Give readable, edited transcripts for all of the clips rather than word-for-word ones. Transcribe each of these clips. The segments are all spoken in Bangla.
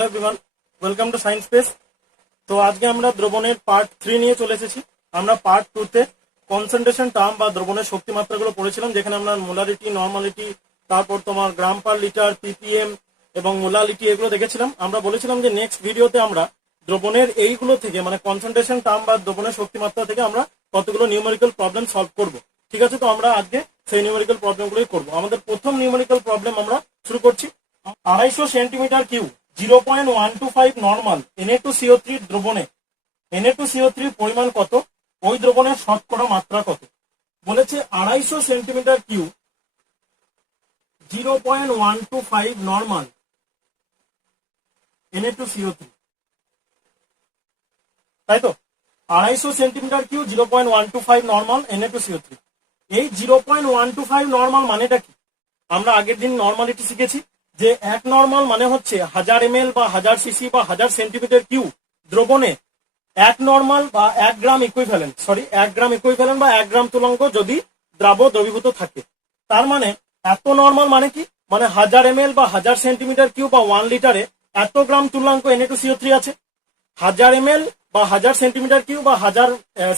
Hello everyone, welcome to science space. তো আজকে আমরা দ্রবণের পার্ট 3 নিয়ে চলে এসেছি। আমরা পার্ট 2 তে কনসেন্ট্রেশন টার্ম বা দ্রবণের শক্তি মাত্রাগুলো পড়েছিলাম, যেখানে আমরা মোলারিটি, নর্মালিটি, তারপর তোমার গ্রাম পার লিটার, পিপিএম এবং মোলালিটি এগুলো দেখেছিলাম। আমরা বলেছিলাম যে নেক্সট ভিডিওতে আমরা দ্রবণের এইগুলো থেকে মানে কনসেন্ট্রেশন টার্ম বা দ্রবণের শক্তি মাত্রা থেকে আমরা কতগুলো নিউমেরিক্যাল প্রবলেম সলভ করব। ঠিক আছে, তো আমরা আজকে সেই নিউমেরিক্যাল প্রবলেমগুলোই করব। আমাদের প্রথম নিউমেরিক্যাল প্রবলেম আমরা শুরু করছি। 250 সেন্টিমিটার কিউব 0.125 নর্মাল Na2CO3 দ্রবণে Na2CO3 পরিমাণ কত? ওই দ্রবণের শতকরা মাত্রা কত? বলেছে 250 সেন্টিমিটার কিউব 0.125 নর্মাল Na2CO3, তাই তো? 250 সেন্টিমিটার কিউব 0.125 নর্মাল Na2CO3। এই 0.125 নর্মাল মানেটা কি? আমরা আগের দিন নর্মালিটি শিখেছি যে এক নর্মাল মানে হচ্ছে 1000 ml বা 1000 সিসি বা 1000 সেন্টিমিটার কিউব দ্রবণে এক নর্মাল বা 1 গ্রাম ইকুইভ্যালেন্ট বা 1 গ্রাম তুলাঙ্ক যদি দ্রবীভূত থাকে। তার মানে এত নর্মাল মানে কি? মানে 1000 ml বা 1000 সেন্টিমিটার কিউব বা 1 লিটারে এত গ্রাম তুলাঙ্ক Na2CO3 আছে। 1000 ml বা 1000 সেন্টিমিটার কিউব বা 1000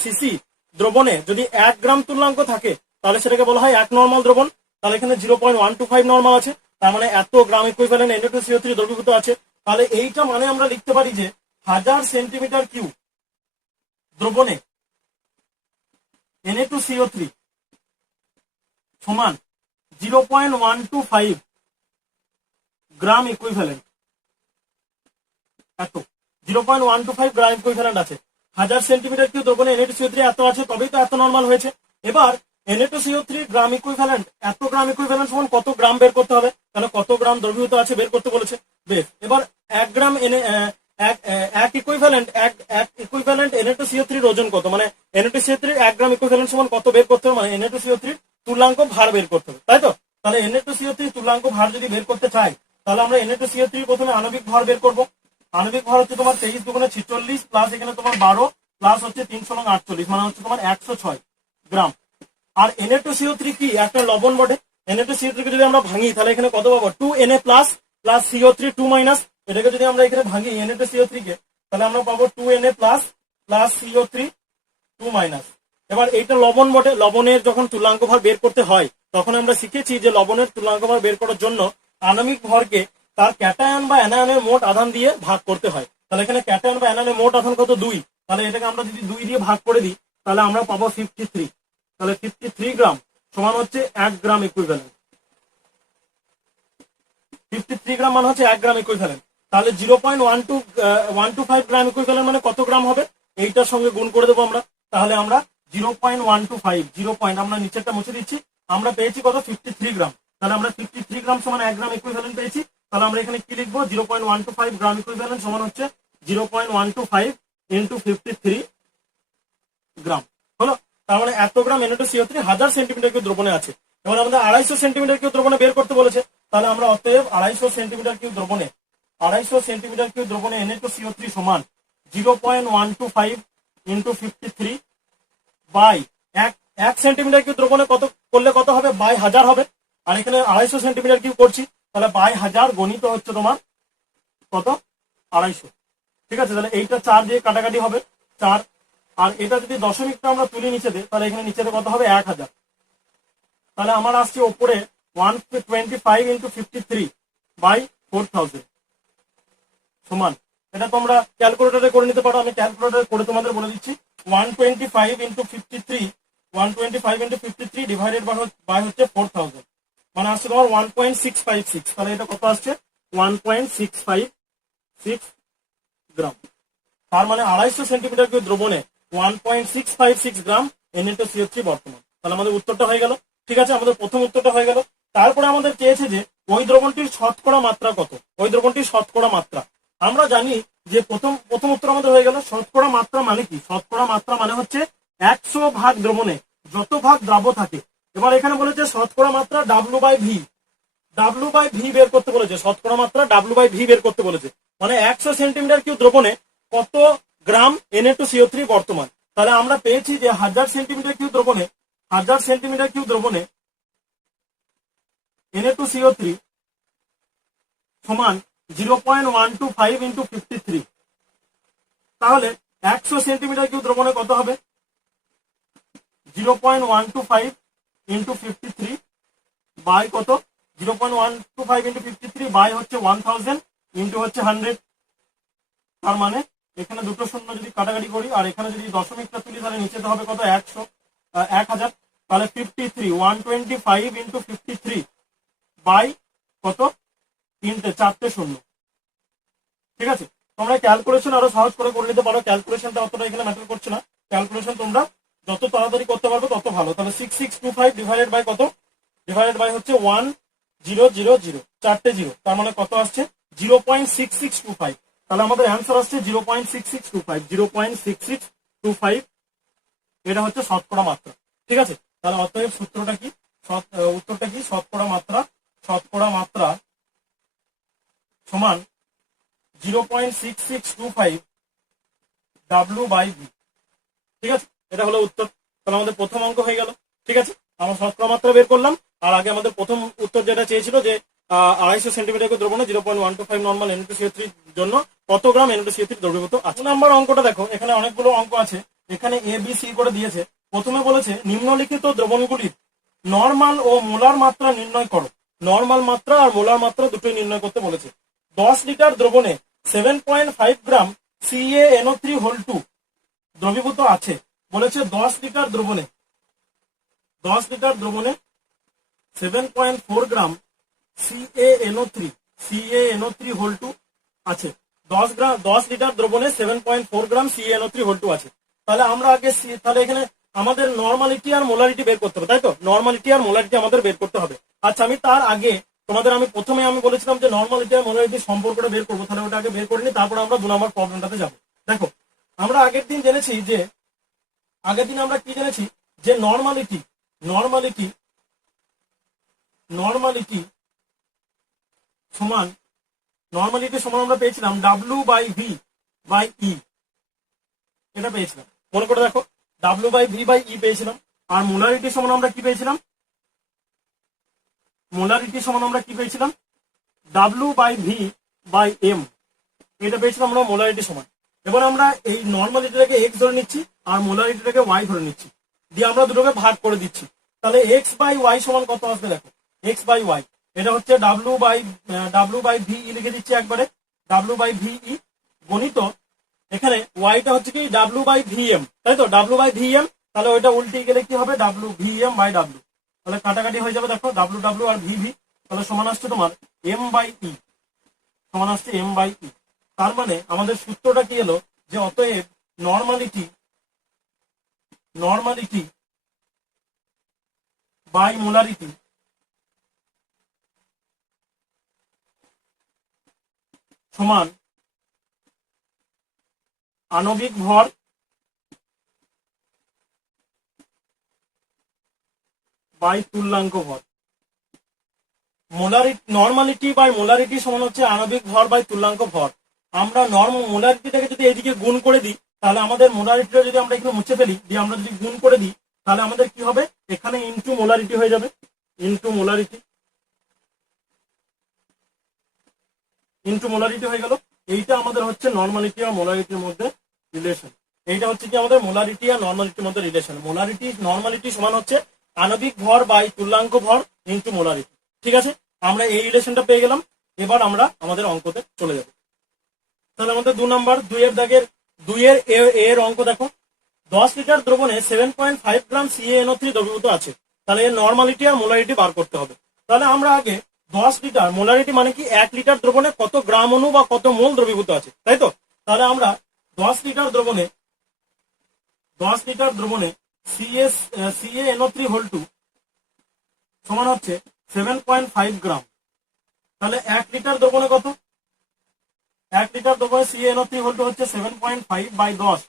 সিসি দ্রবণে যদি 1 গ্রাম তুলাঙ্ক থাকে তাহলে সেটাকে বলা হয় এক নর্মাল দ্রবণ। তাহলে এখানে 0.125 নর্মাল আছে, তার মানে এত গ্রাম ইকুইভ্যালেন্ট Na2CO3 দ্রবীভূত আছে। তাহলে এইটা মানে আমরা লিখতে পারি যে 1000 সেন্টিমিটার কিউব দ্রবণে Na2CO3 সমান 0.125 গ্রাম ইকুইভ্যালেন্ট। এত 0.125 গ্রাম ইকুইভ্যালেন্ট আছে। 1000 সেন্টিমিটার কিউব দ্রবণে Na2CO3 এত আছে, তবেই তো এত নর্মাল হয়েছে। এবার Na2CO3 গ্রাম ইকুইভ্যালেন্ট, এত গ্রাম ইকুইভ্যালেন্ট সমান কত গ্রাম বের করতে হবে, তাহলে কত গ্রাম দ্রবীভূত আছে বের করতে বলেছে। বেশ, এবার 1 গ্রাম এক ইকুইভ্যালেন্ট Na2CO3 ওজন কত, মানে Na2CO3 1 গ্রাম ইকুইভ্যালেন্ট সমান কত বের করতে হবে, মানে Na2CO3 তুল্যাঙ্ক ভার বের করতে হবে, তাই তো? তাহলে Na2CO3 তুল্যাঙ্ক ভার যদি বের করতে চাই তাহলে আমরা Na2CO3 প্রথমে আণবিক ভর বের করব। আণবিক ভর হচ্ছে তোমার 23 দুগুণে 46 প্লাস এখানে তোমার 12 প্লাস হচ্ছে 3 × 48 মানে হচ্ছে তোমার 106 গ্রাম। আর Na2CO3 কি একটা লবণ বটে। Na2CO3 কে যদি আমরা ভাঙি তাহলে এখানে কত পাবো? 2Na plus plus CO3 2 minus. এটাকে যদি আমরা এখানে ভাঙি Na2CO3 কে তাহলে আমরা পাবো 2Na plus plus CO3 2 minus. এবার এইটা লবণ বটে, লবণের যখন তুল্যাঙ্ক ভর বের করতে হয় তখন আমরা শিখেছি যে লবণের তুল্যাঙ্ক ভর বের করার জন্য আণবিক ভরকে তার ক্যাটায়ন বা অ্যানায়নের মোট আধান দিয়ে ভাগ করতে হয়। তাহলে এখানে ক্যাটায়ন বা অ্যানায়নের মোট আধান কত? 2। তাহলে এটাকে আমরা যদি 2 দিয়ে ভাগ করে দিই তাহলে আমরা পাবো 53। তাহলে 53 গ্রাম সমান হচ্ছে 1 গ্রাম ইকুইভ্যালেন্ট। 53 গ্রাম মানে হচ্ছে 1 গ্রাম ইকুইভ্যালেন্ট। তাহলে 0.125 গ্রাম ইকুইভ্যালেন্ট মানে কত গ্রাম হবে? এইটার সঙ্গে গুণ করে দেবো আমরা। তাহলে আমরা 0.125 আমরা নিচেরটা মুছে দিচ্ছি, আমরা পেয়েছি কত? 53 গ্রাম। তাহলে আমরা 53 গ্রাম সমান 1 গ্রাম ইকুইভ্যালেন্ট পেয়েছি। তাহলে আমরা এখানে কি লিখবো? 0.125 গ্রাম ইকুইভ্যালেন্ট সমান হচ্ছে 0.125 ইন্টু 53 গ্রাম হলো। তার মানে এত গ্রাম Na2CO3 1000 সেন্টিমিটার কিউব দ্রবণে আছে। এবার আমাদের 250 সেন্টিমিটার কিউব দ্রবণে বের করতে বলেছে। তাহলে আমরা অতএব 250 সেন্টিমিটার কিউব দ্রবণে Na2CO3 সমান 0.125 ইন্টু 53 বাই 1 সেন্টিমিটার কিউব দ্রবণে কত করলে কত হবে? বাই 1000 হবে। আর এখানে 250 সেন্টিমিটার কিউব করছি, তাহলে বাই 1000 গণিত হচ্ছে তোমার কত? 250। ঠিক আছে, তাহলে এইটা 4 দিয়ে কাটাকাটি হবে 4। আর এটা যদি দশমিকটা আমরা তুলি নিচেতে তাহলে এখানে নিচেতে কত হবে? 1000। তাহলে আমার আসছে ওপরে 125 ইন্টু 53 বাই 4000 সমান, এটা তোমরা ক্যালকুলেটরে করে নিতে পারো, আমি ক্যালকুলেটরে করে তোমাদের বলে দিচ্ছি। 125 ইন্টু 53 ডিভাইডেড বাই হচ্ছে 4000 মানে আসছে তোমার 1.656। তাহলে এটা কত আসছে? 1.656 গ্রাম। তার মানে 250 সেন্টিমিটার কিউব দ্রবণে 1.656 গ্রাম Na2CO3 বর্তমান। তাহলে আমাদের উত্তরটা হয়ে গেল। ঠিক আছে, আমাদের প্রথম উত্তরটা হয়ে গেল। তারপরে আমাদের চেয়েছে যে ওই দ্রবণটির শতকরা মাত্রা কত। ওই দ্রবণটির শতকরা মাত্রা আমরা জানি যে প্রথম উত্তর আমাদের হয়ে গেল। শতকরা মাত্রা মানে কি? শতকরা মাত্রা মানে হচ্ছে 100 ভাগ দ্রবণে যত ভাগ দ্রাব্য থাকে। এবার এখানে বলেছে শতকরা মাত্রা W/V বের করতে বলেছে। শতকরা মাত্রা W/V বের করতে বলেছে, মানে 100 সেন্টিমিটার কিউব দ্রবণে কত গ্রাম Na2CO3 বর্তমান। তাহলে আমরা পেয়েছি যে 1000 সেন্টিমিটার কিউব দ্রবণে Na2CO3 সমান 0.125 ইন্টু 53, তাহলে 100 সেন্টিমিটার কিউব দ্রবণে কত হবে? 0.125 ইন্টু 53 বাই কত? 0.125 ইন্টু 53 বাই হচ্ছে 1000 ইন্টু হচ্ছে 100। তার মানে এখানে দুটো শূন্য যদি কাটাকাটি করি আর এখানে যদি দশমিকটা তুলি তাহলে নিচেতে হবে কত? 1000। তাহলে 53 125 ইন্টু 53 বাই কত? চারটে শূন্য। ঠিক আছে, তোমরা ক্যালকুলেশন আরো সহজ করে নিতে পারো, ক্যালকুলেশনটা অতটা এখানে ম্যাটার করছে না। ক্যালকুলেশন তোমরা যত তাড়াতাড়ি করতে পারবে তত ভালো। তাহলে 6625 ডিভাইডেড বাই কত? ডিভাইডেড বাই হচ্ছে 1000, চারটে জিরো, তার মানে কত আসছে? 0.6625। তাহলে আমাদের অ্যান্সার আসছে 0.6625, 0.6625। এটা হচ্ছে শতকরা মাত্রা। ঠিক আছে, তাহলে অতএব সূত্রটা কি, উত্তরটা কি? শতকরা মাত্রা সমান 0.6625 ডাব্লিউ বাই ভি। ঠিক আছে, এটা হলো উত্তর। তাহলে আমাদের প্রথম অঙ্ক হয়ে গেল। ঠিক আছে, আমরা শতকরা মাত্রা বের করলাম। আর আগে আমাদের প্রথম উত্তর যেটা চেয়েছিল যে 250 সেন্টিমিটার দ্রবণে 0.125 নর্মাল NaCO3 জন্য কত গ্রাম NaCO3 দ্রবীভূত আছে। নাম্বার অঙ্কটা দেখো, এখানে অনেকগুলো অঙ্ক আছে, এখানে এ বি সি করে দিয়েছে। প্রথমে বলেছে নিম্নলিখিত দ্রবণগুলির নর্মাল ও মোলার মাত্রা নির্ণয় করো। নর্মাল মাত্রা আর মোলার মাত্রা দুটোই নির্ণয় করতে বলেছে। 10 লিটার দ্রবণে 7.5 গ্রাম CaNO3(2) দ্রবীভূত আছে বলেছে। 10 লিটার দ্রবণে 7.4 গ্রাম CaNO3(2) আছে। 10 লিটার দ্রবণে 7.4 গ্রাম CaNO3(2) আছে। তাহলে আমরা আগে তাহলে এখানে আমাদের নর্মালিটি আর মোলারিটি বের করতে হবে, তাই তো? নর্মালিটি আর মোলারিটি আমাদের বের করতে হবে। আচ্ছা, আমি তার আগে তোমাদের প্রথমে বলেছিলাম যে নর্মালিটি আর মোলারিটি সম্পর্কটা বের করবো, তাহলে ওটা আগে বের করে নিই, তারপর আমরা 2 নম্বর প্রবলেমটাতে যাবো। দেখো, আমরা আগের দিন আমরা কি জেনেছি যে নর্মালিটি সমান আমরা পেয়েছিলাম W by V by E. এটা পেয়েছিলাম, মনে করে দেখো, W by V by E পেয়েছিলাম। আর মোলারিটি সমান আমরা কি পেয়েছিলাম? W by V by M. এটা পেয়েছিলাম আমরা মোলারিটি সমান। এবার আমরা এই নর্মালিটিটাকে এক্স ধরে নিচ্ছি আর মোলারিটিটাকে ওয়াই ধরে নিচ্ছি, দিয়ে আমরা দুটোকে ভাগ করে দিচ্ছি। তাহলে এক্স বাই ওয়াই সমান কত আসবে? দেখো, এক্স বাই ওয়াই এটা হচ্ছে ডাব্লিউ বাই ভি ই লিখে দিচ্ছি একবারে, ডাব্লিউ বাই ভি ই গণিত এখানে ওয়াইটা হচ্ছে কি ডাব্লিউ বাই ভি এম, তাই তো? ডাব্লিউ বাই ভি এম, তাহলে ওইটা উল্টে গেলে কি হবে? W V M by W, তাহলে কাটাকাটি হয়ে যাবে। দেখো, ডাব্লিউ ডাব্লিউ আর ভি ভি, তাহলে সমান আসছে তোমার এম বাই ই, সমান আসছে এম বাই ই। তার মানে আমাদের সূত্রটা কি এলো? যে অতএব নর্মালিটি বাই মোলারিটি সমান আণবিক ভর বাই তুল্যাঙ্ক ভর। নর্মালিটি বাই মোলারিটি সমান হচ্ছে আণবিক ভর বাই তুল্যাঙ্ক ভর। আমরা মোলারিটিটাকে যদি এদিকে গুণ করে দিই, তাহলে আমাদের মোলারিটিটা যদি আমরা এখানে মুছে ফেলি, দিয়ে আমরা যদি গুণ করে দিই, তাহলে আমাদের কি হবে? এখানে ইন্টু মোলারিটি হয়ে যাবে, ইন্টু মোলারিটি হয়ে গেল। এইটা আমাদের হচ্ছে নর্মালিটি আর মোলারিটির মধ্যে রিলেশন। এইটা হচ্ছে কি আমাদের মোলারিটি আর নর্মালিটির মধ্যে রিলেশন। নর্মালিটি সমান হচ্ছে আণবিক ভর বাই তুল্যাঙ্ক ভর ইন্টু মোলারিটি। ঠিক আছে, আমরা এই রিলেশনটা পেয়ে গেলাম। এবার আমরা আমাদের অঙ্কতে চলে যাব। তাহলে আমাদের 2 নম্বর 2 এর অঙ্ক দেখো। 10 লিটার দ্রবণে 7.5 গ্রাম CaNO3 দ্রবীভূত আছে। তাহলে এর নর্মালিটি আর মোলারিটি বার করতে হবে। তাহলে আমরা আগে 10 লিটার, মোলারিটি মানে কি 1 লিটার দ্রবণে কত গ্রাম অণু বা কত মোল দ্রবীভূত আছে, তাই তো? তাহলে আমরা 10 লিটার দ্রবণে CaNO3(2) সমান হচ্ছে 7.5 গ্রাম। তাহলে 1 লিটার দ্রবণে কত? 1 লিটার দ্রবণে CaNO3(2) হচ্ছে 7.5 বাই 10,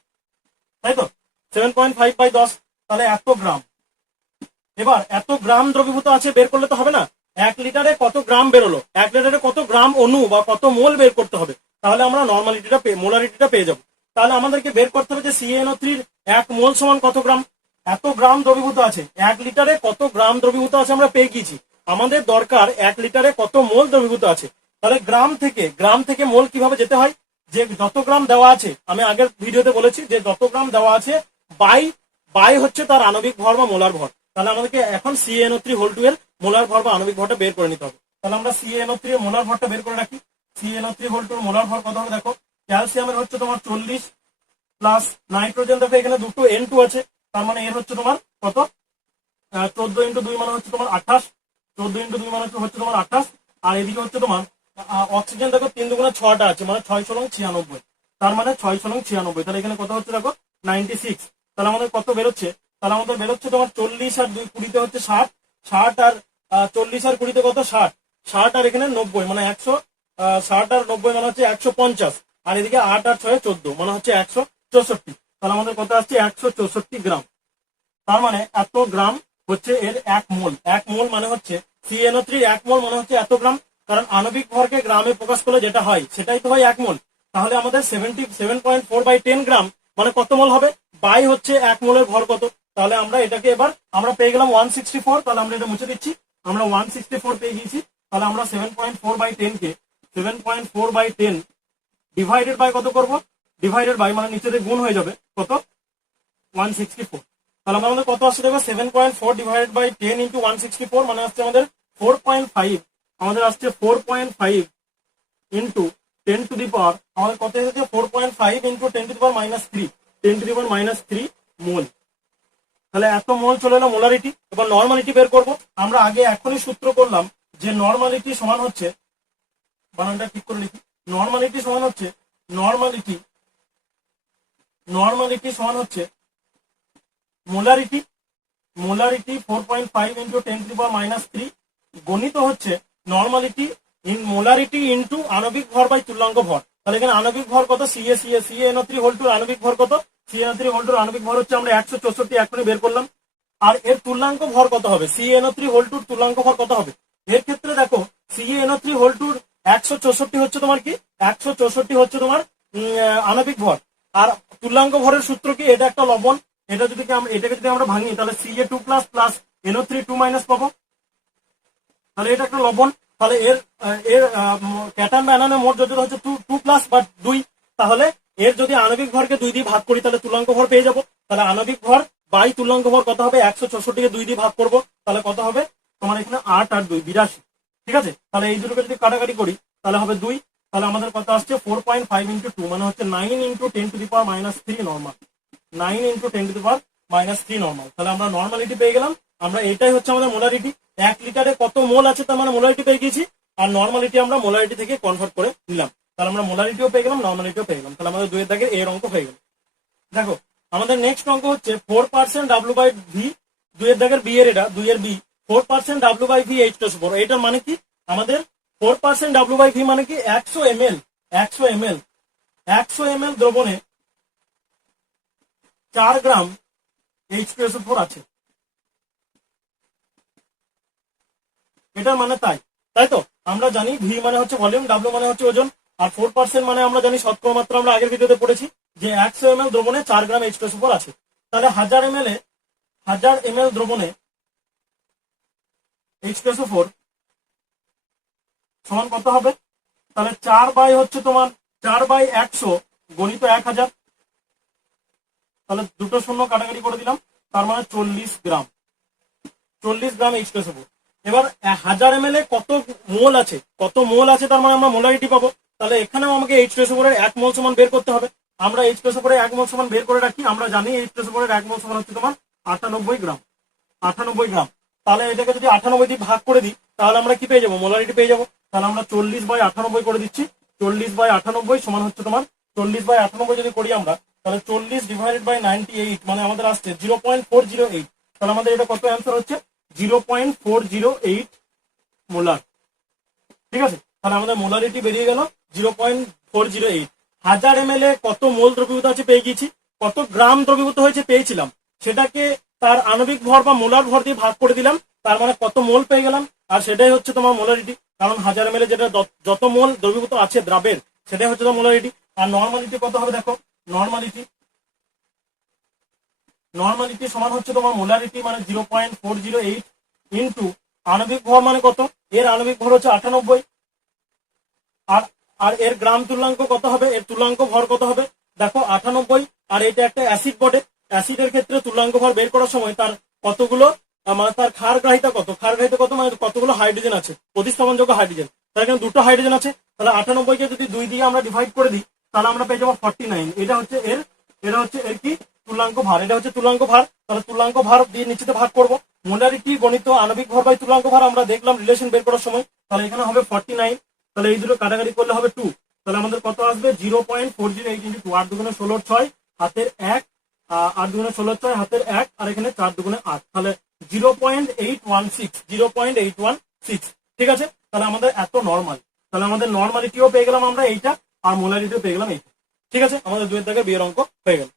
তাই তো? 7.5 বাই 10, তাহলে এত গ্রাম। এবার এত গ্রাম দ্রবীভূত আছে বের করলে তো হবে না। 1 লিটারে কত গ্রাম বেরোলো, 1 লিটারে কত গ্রাম অণু বা কত মোল বের করতে হবে, তাহলে আমরা মোলারিটিটা পেয়ে যাবো। তাহলে আমাদেরকে বের করতে হবে যে CaNO3 1 মোল সমান কত গ্রাম। এত গ্রাম দ্রবীভূত আছে, 1 লিটারে কত গ্রাম দ্রবীভূত আছে আমরা পেয়ে গিয়েছি। আমাদের দরকার 1 লিটারে কত মোল দ্রবীভূত আছে। তাহলে গ্রাম থেকে মোল কিভাবে যেতে হয়, যে যত গ্রাম দেওয়া আছে, আমি আগের ভিডিওতে বলেছি যে যত গ্রাম দেওয়া আছে বাই বাই হচ্ছে তার আণবিক ভর বা মোলার ভর। তাহলে আমাদেরকে এখন CaNO3 এর মোলার ভর বা আণবিক ভরটা বের করে নিতে হবে। তাহলে আমরা CaNO3 এর মোলার ভরটা বের করে রাখি। CaNO3 মোলার ভর কত হবে দেখো, ক্যালসিয়ামের হচ্ছে তোমার 40 প্লাস নাইট্রোজেন, দেখো এখানে দুটো N2 আছে, তার মানে এর হচ্ছে তোমার কত, 14 × 2 মানে হচ্ছে তোমার 28, 14 × 2 মানে হচ্ছে তোমার 28, আর এদিকে হচ্ছে তোমার অক্সিজেন দেখো 3 দুগুণে 6টা আছে, মানে 6 × 96, তার মানে 6 × 96, তাহলে এখানে কত হচ্ছে দেখো 96। তাহলে আমাদের কত বেরোচ্ছে, তাহলে আমাদের বেরোচ্ছে তোমার 40 আর 2 20 হচ্ছে 60, 60 আর 40 আর 20 কত 60, 60 আর এখানে 90 মানে 100, 60 আর 90 মানে হচ্ছে 150, আর এদিকে 8 আর 6 14 মানে হচ্ছে 164। তাহলে আমাদের কত আসছে 164 গ্রাম। তার মানে এত গ্রাম হচ্ছে এর এক মোল মানে হচ্ছে CaNO3 এক মোল মানে হচ্ছে এত গ্রাম, কারণ আণবিক ভরকে গ্রামে প্রকাশ করলে যেটা হয় সেটাই তো হয় এক মোল। তাহলে আমাদের 77.4/10 গ্রাম মানে কত মোল হবে, বাই হচ্ছে এক মোলের ভর কত। তাহলে আমরা এটাকে এবার আমরা পেয়ে গেলাম 164, তাহলে আমরা এটা মুছে দিচ্ছি, আমরা 164 পেয়ে গিয়েছি। তাহলে আমরা 7.4/10 কে 7.4/10 ডিভাইডেড বাই কত করব, ডিভাইডেড বাই মানে নিচে দিয়ে গুণ হয়ে যাবে কত 164। তাহলে আমাদের কত আসছে দেখো 7.4 ডিভাইডেড বাই 10 ইন্টু 164 মানে আসছে আমাদের 4.5, আমাদের আসছে 4.5 ইন্টু 10 টু দি পাওয়ার, আমাদের কত এসেছে 4.5 into 10 to the power -3, 10 to the power -3 mole. তাহলে এত মোল চলে এলো মোলারিটি। এবার নর্মালিটি বের করব। আমরা আগে এখনই সূত্র করলাম যে নর্মালিটি সমান হচ্ছে, বানানটা ঠিক করে লিখি, নর্মালিটি সমান হচ্ছে নর্মালিটি সমান হচ্ছে molarity 4.5 into 10 to the power -3 গণিত হচ্ছে নর্মালিটি ইন মোলারিটি ইন্টু আণবিক ভর বাই তুল্যাঙ্ক ভর। তাহলে এখানে আণবিক ভর কত, CaNO3 আণবিক ভর কত, CaNO3 আণবিক ভর হচ্ছে আমরা 164 এখনই বের করলাম। আর এর তুল্যাঙ্ক ভর কত হবে, CaNO3 তুল্যাঙ্ক ভর কত হবে, এর ক্ষেত্রে দেখো CaNO3 164 হচ্ছে তোমার কি, 164 হচ্ছে তোমার আণবিক ভর। আর তুল্যাঙ্ক ভরের সূত্র কি, এটা একটা লবণ, এটাকে যদি আমরা ভাঙি তাহলে Ca2 plus plus NO3 2 minus পাবো, তাহলে এটা একটা লবণ। তাহলে এর এর ক্যাটায়ন বা অ্যানায়নের মোট যোজ্যতা হচ্ছে 2 প্লাস বা 2, তাহলে এর যদি আণবিক ভরকে 2 দিয়ে ভাগ করি তাহলে তুল্যাঙ্ক ভর পেয়ে যাবো। তাহলে আণবিক ভর বাই তুল্যাঙ্ক ভর কত হবে, 164 কে 2 দিয়ে ভাগ করবো, তাহলে কত হবে তোমার এখানে 8 আর 2 82, ঠিক আছে। তাহলে এই দুটোকে যদি কাটাকাটি করি তাহলে হবে 2, তাহলে আমাদের কত আসছে 4.5 ইন্টু 2 মানে হচ্ছে 9 into 10 to the power -3 normal, 9 into 10 to the power -3 normal. তাহলে আমরা নর্মালিটি পেয়ে গেলাম। আমরা এটাই হচ্ছে আমাদের মোলারিটি, 1 লিটারে কত মোল আছে তার মানে মোলারিটি পেয়ে গেছি, আর নর্মালিটি আমরা মোলারিটি থেকে কনভার্ট করে নিলাম। তাহলে আমরা মোলারিটিও পেয়ে গেলাম, নর্মালিটিও পেয়ে গেলাম। তাহলে আমাদের 2 এর দাগের এর অঙ্ক হয়ে গেল। দেখো আমাদের নেক্সট অঙ্ক হচ্ছে 4% W/V, 2 এর দাগের বি এর, এটা 2 এর বি, 4% W/V H2SO4, এটার মানে কি, আমাদের 4% W/V মানে কি 100 ml দ্রবণে 4 গ্রাম H2SO4 আছে, এটার মানে তাই তো। আমরা জানি V মানে হচ্ছে ভলিউম, W মানে হচ্ছে ওজন, আর 4% মানে আমরা জানি শতকরা মাত্রা, আমরা আগের ভিডিওতে পড়েছি যে 100 ml দ্রবণে 4 গ্রাম H2SO4 আছে। তাহলে 1000 ml দ্রবণে H2SO4 সমান কত হবে, তাহলে 4 বাই হচ্ছে তোমার 4/100 গণিত 1000, তাহলে দুটো শূন্য কাটাকাটি করে দিলাম, তার মানে 40 গ্রাম H2SO4। এবার 1000 ml কত মোল আছে, তার মানে আমরা মোলারিটি পাবো। তাহলে এখানেও আমাকে H2SO4 এর 1 মোল সমান বের করতে হবে। আমরা H2SO4 এর 1 মোল সমান বের করে রাখি, আমরা জানি H2SO4 এর 1 মোল সমান হচ্ছে তোমার 98 গ্রাম। তাহলে এটাকে যদি 98 দিয়ে ভাগ করে দিই তাহলে আমরা কি পেয়ে যাবো, মোলারিটি পেয়ে যাবো। তাহলে আমরা 40/98 করে দিচ্ছি, 40/98 সমান হচ্ছে তোমার 40/98 যদি করি আমরা, তাহলে 40 ডিভাইডেড বাই 98 মানে আমাদের আসছে 0.408। তাহলে আমাদের এটা কত অ্যান্সার হচ্ছে 0.408 মোলার, ঠিক আছে। তাহলে আমাদের মোলারিটি বেরিয়ে গেল 0.408। 1000 ml কত মোল দ্রবীভূত আছে পেয়ে গেছি, কত গ্রাম দ্রবীভূত হয়েছে পেয়েছিলাম, সেটাকে তার আণবিক ভর বা মোলার ভর দিয়ে ভাগ করে দিলাম, তার মানে কত মোল পেয়ে গেলাম, আর সেটাই হচ্ছে তোমার মোলারিটি। কারণ 1000 ml যেটা যত মোল দ্রবীভূত আছে দ্রাবের, সেটাই হচ্ছে তোমার মোলারিটি। আর নর্মালিটি কত হবে দেখো, নর্মালিটি সমান হচ্ছে তোমার মোলারিটি মানে 0.408 ইন্টু আণবিক ভর মানে কত, এর আণবিক ভর হচ্ছে 98, আর আর এর গ্রাম তুল্যাঙ্ক কত হবে, এর তুল্যাঙ্ক ভর কত হবে দেখো 98। আর এটা একটা অ্যাসিড বটে, অ্যাসিডের ক্ষেত্রে তুল্যাঙ্ক ভর বের করার সময় তার কতগুলো মানে তার ক্ষার গ্রাহিতা কত মানে কতগুলো হাইড্রোজেন আছে, প্রতিস্থাপনযোগ্য হাইড্রোজেন, তার এখানে দুটো হাইড্রোজেন আছে। তাহলে 98 কে যদি 2 দিয়ে আমরা ডিভাইড করে দিই তাহলে আমরা পেয়ে যাবো 49। এটা হচ্ছে এর কি তুল্যাঙ্ক ভার, এটা হচ্ছে তুল্যাঙ্ক ভার। তাহলে তুল্যাঙ্ক ভার দিয়ে নিচেতে ভাগ করবো, মোলারিটি গণিত আণবিক ভর বাই তুল্যাঙ্ক ভার আমরা দেখলাম রিলেশন বের করার সময়। তাহলে এখানে হবে 49, তাহলে এই দুটো কাটাকাটি করলে হবে 2। তাহলে আমাদের কত আসবে 0.408 ইন্টু 2, 8 দুগুণে 16 6 হাতের 1, 8 দুগুণে 16 6 হাতের 1, আর এখানে 4 দুগুণে 8, তাহলে 0.816। ঠিক আছে, তাহলে আমাদের এত নর্মাল, তাহলে আমাদের নর্মালিটিও পেয়ে গেলাম আমরা এইটা, আর মোলারিটিও পেয়ে গেলাম এইটা। ঠিক আছে, আমাদের 2 এর দাগে বি এর অঙ্ক হয়ে গেল।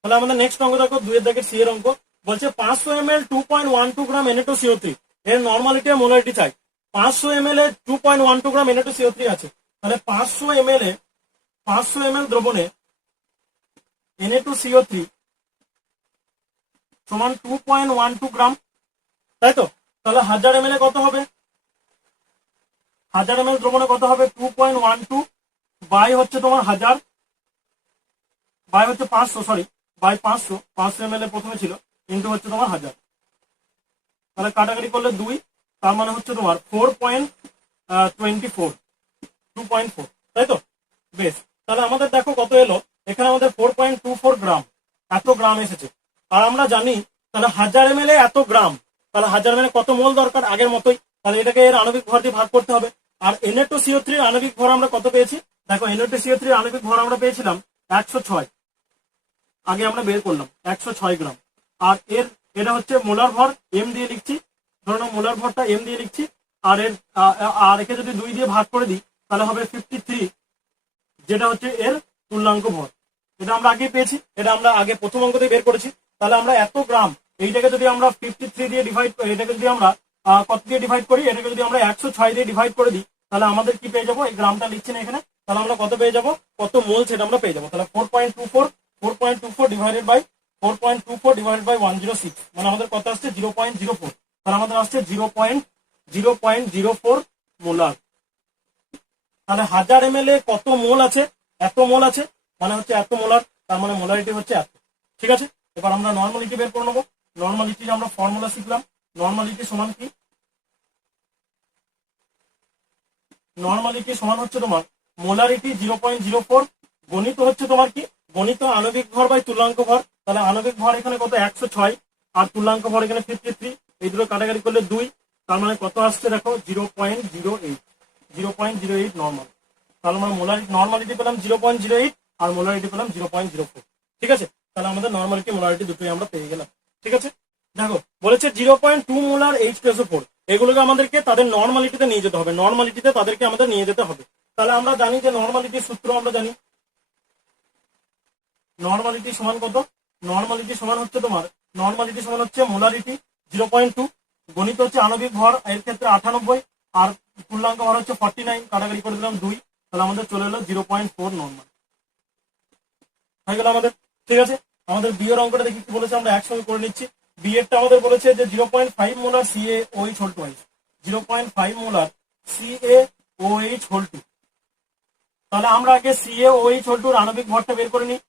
তাহলে আমাদের নেক্সট অঙ্ক দেখো 2 এর দাগে সি এর অঙ্ক বলছে 500 ml 2.12 গ্রাম Na2CO3 এর নর্মালিটি আর মোলারিটি চাই। 500 ml এ 2.12 গ্রাম Na2CO3 আছে, তাহলে 500 ml দ্রবণে Na2CO3 সমান 2.12 গ্রাম, তাই তো? তাহলে 1000 ml কত হবে, 1000 ml দ্রবণে কত হবে 2.12 বাই হচ্ছে তোমার 1000 বাই হচ্ছে 500, সরি বাই 500 ml এর প্রথমে ছিল, ইন্টু হচ্ছে তোমার 1000, তাহলে কাটাকাটি করলে 2, তার মানে হচ্ছে তোমার 4.24 2.4, তাই তো? বেশ, তাহলে আমাদের দেখো কত এলো, এখানে আমাদের 4.24 গ্রাম, এত গ্রাম এসেছে। আর আমরা জানি তাহলে 1000 ml এ এত গ্রাম, তাহলে 1000 ml কত মোল দরকার আগের মতোই, তাহলে এটাকে এর আণবিক ভর দিয়ে ভাগ করতে হবে। আর Na2CO3 এর আণবিক ভর আমরা কত পেয়েছি দেখো, Na2CO3 এর আণবিক ভর আমরা পেয়েছিলাম 106, আগে আমরা বের করলাম 106 গ্রাম। আর এটা হচ্ছে মোলার ভর, এম দিয়ে লিখছি, ধরো মোলার ভরটা এম দিয়ে লিখছি, আর একে যদি 2 দিয়ে ভাগ করে দিই তাহলে হবে 53, যেটা হচ্ছে এর তুল্যাঙ্ক ভর। এটা আমরা আগে পেয়েছি, এটা আমরা আগে প্রথম অঙ্কতেই বের করেছি। তাহলে আমরা এত গ্রাম, এইটাকে যদি আমরা 53 দিয়ে ডিভাইড, এটাকে যদি আমরা কত দিয়ে ডিভাইড করি, এটাকে যদি আমরা 106 দিয়ে ডিভাইড করে দিই তাহলে আমাদের কি পেয়ে যাবো, এই গ্রামটা লিখছি না এখানে, তাহলে আমরা কত পেয়ে যাবো, কত মোল সেটা আমরা পেয়ে যাবো। তাহলে 4.24 ডিভাইডেড বাই 106, মানে আমাদের কত আসছে 0.04, তাহলে আমাদের আসছে 0.04 মোলার। তাহলে 1000 ml এ কত মোল আছে, এত মোল আছে, মানে হচ্ছে এত মোলার, তার মানে মোলারিটি হচ্ছে এত। ঠিক আছে, এবার আমরা নর্মালিটি বের করে নেবো। নর্মালিটির আমরা ফর্মুলা শিখলাম, নর্মালিটি সমান কি, নর্মালিটি সমান হচ্ছে তোমার মোলারিটি 0.04 গণিত হচ্ছে তোমার কি, গণিত আণবিক ভর বাই তুল্যাঙ্ক ভর। তাহলে আণবিক ভর এখানে কত 106, আর তুল্যাঙ্ক ভর এখানে 53, এই দুটো কাটাকাটি করলে 2, তার মানে কত আসছে দেখো 0.08 নর্মাল। তাহলে আমরা নর্মালিটি পেলাম 0.08 আর মোলারিটি পেলাম 0.04। ঠিক আছে, তাহলে আমাদের নর্মালিটি মোলারিটি দুটোই আমরা পেয়ে গেলাম। ঠিক আছে, দেখো বলেছে 0.2 মোলার H2SO4, এগুলোকে আমাদেরকে তাদের নর্মালিটিতে নিয়ে যেতে হবে, নর্মালিটিতে তাদেরকে আমাদের নিয়ে যেতে হবে। তাহলে আমরা জানি যে নর্মালিটির সূত্র আমরা জানি, নর্মালিটি সমান কত, নর্মালিটি সমান হচ্ছে তোমার, নর্মালিটি সমান হচ্ছে মোলারিটি 0.2 গণিত হচ্ছে আণবিক ভর, এর ক্ষেত্রে 98, আর পূর্ণাঙ্ক ভর হচ্ছে 49, কাটাকাটি করে দিলাম 2, তাহলে আমাদের চলে এলো 0.4 নর্মাল হয়ে গেল আমাদের। ঠিক আছে, আমাদের বি এর অঙ্কটা দেখি কি বলেছে, আমরা একসঙ্গে করে নিচ্ছি। বি এরটা আমাদের বলেছে যে 0.5 molar CaOH whole 2, 0.5 molar CaOH whole 2। তাহলে আমরা আগে CaOH হোল 2 এর আণবিক ভরটা বের করে নিই।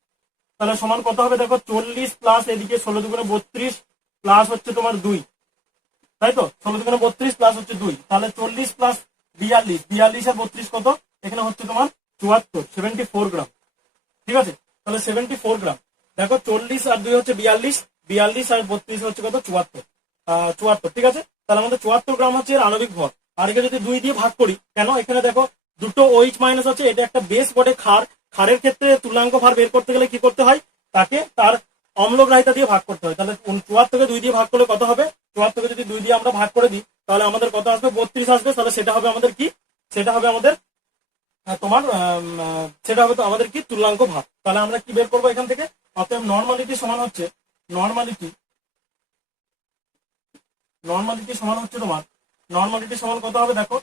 তাহলে সমান কত হবে দেখো, 40 প্লাস এদিকে 16 দুগুণে 32 প্লাস হচ্ছে তোমার 2, তাই তো? 16 দুগুণে 32 প্লাস হচ্ছে 2, তাহলে 40 প্লাস 42 আর 32 কত, এখানে হচ্ছে তোমার 74 গ্রাম। ঠিক আছে, তাহলে 74 গ্রাম, দেখো 40 আর 2 হচ্ছে 42 আর 32 হচ্ছে কত 74। ঠিক আছে, তাহলে আমাদের 74 গ্রাম হচ্ছে এর আণবিক ভর। আর একে যদি 2 দিয়ে ভাগ করি, কেন এখানে দেখো দুটো OH মাইনাস আছে, এটা একটা বেস বটে ক্ষার, ক্ষারের ক্ষেত্রে তুল্যাঙ্ক ভার বের করতে গেলে কি করতে হয়, তাকে তার অম্লগ্রাহিতা দিয়ে ভাগ করতে হয়। তাহলে 74 কে 2 দিয়ে ভাগ করলে কত হবে, 74 কে যদি 2 দিয়ে আমরা ভাগ করে দিই তাহলে আমাদের কত আসবে 32 আসবে। তাহলে সেটা হবে আমাদের কি, সেটা হবে আমাদের তোমার সেটা হবে তো আমাদের কি তুল্যাঙ্ক ভার। তাহলে আমরা কি বের করবো এখান থেকে, অতএব নর্মালিটি সমান হচ্ছে নর্মালিটি সমান হচ্ছে তোমার, নর্মালিটি সমান কত হবে দেখো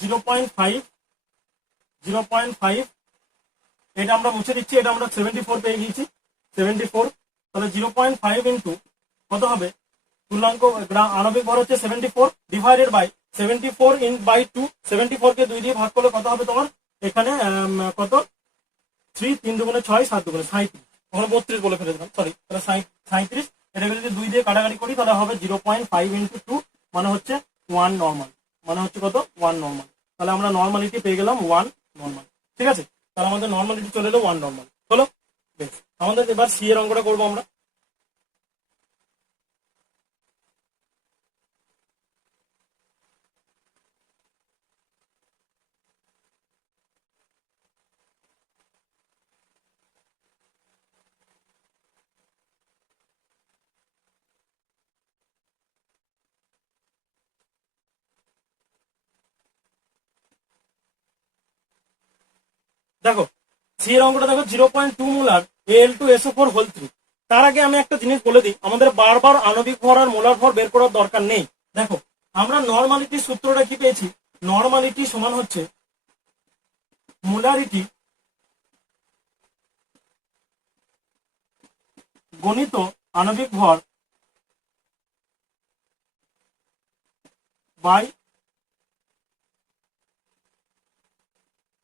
0.5, এটা আমরা মুছে দিচ্ছি, এটা আমরা 74 পেয়ে গিয়েছি 74। তাহলে 0.5 ইন্টু কত হবে, তুল্যাঙ্ক আণবিক ভর হচ্ছে 74 ডিভাইডেড বাই 74 বাই 2, 74 কে 2 দিয়ে ভাগ করলে কত হবে তোমার এখানে কত 3 3 দুগুণে 6 7 দুগুণে 37, ওখানে 32 বলে ফেলেছিলাম, সরি, তাহলে 37। এটাকে যদি 2 দিয়ে কাটাকাটি করি তাহলে হবে 0.5 ইন্টু 2, মানে হচ্ছে 1 নর্মাল, মানে হচ্ছে কত 1 নর্মাল। তাহলে আমরা নর্মালিটি পেয়ে গেলাম 1 নর্মাল। ঠিক আছে, তাহলে আমাদের নর্মালিটি চলে এলো 1 নর্মাল। হলো, বেশ। আমাদের এবার সি এর অঙ্কটা করবো আমরা। দেখো সি এর অঙ্কটা দেখো 0.2 মোলার Al2SO4 3। তার আগে আমি একটা জিনিস বলে দিই, আমাদের বারবার আণবিক ভর আর মোলার ভর বের করার দরকার নেই। দেখো আমরা নর্মালিটির সূত্রটা কি পেয়েছি, নর্মালিটি সমান হচ্ছে মোলারিটি গণিত আণবিক ভর বাই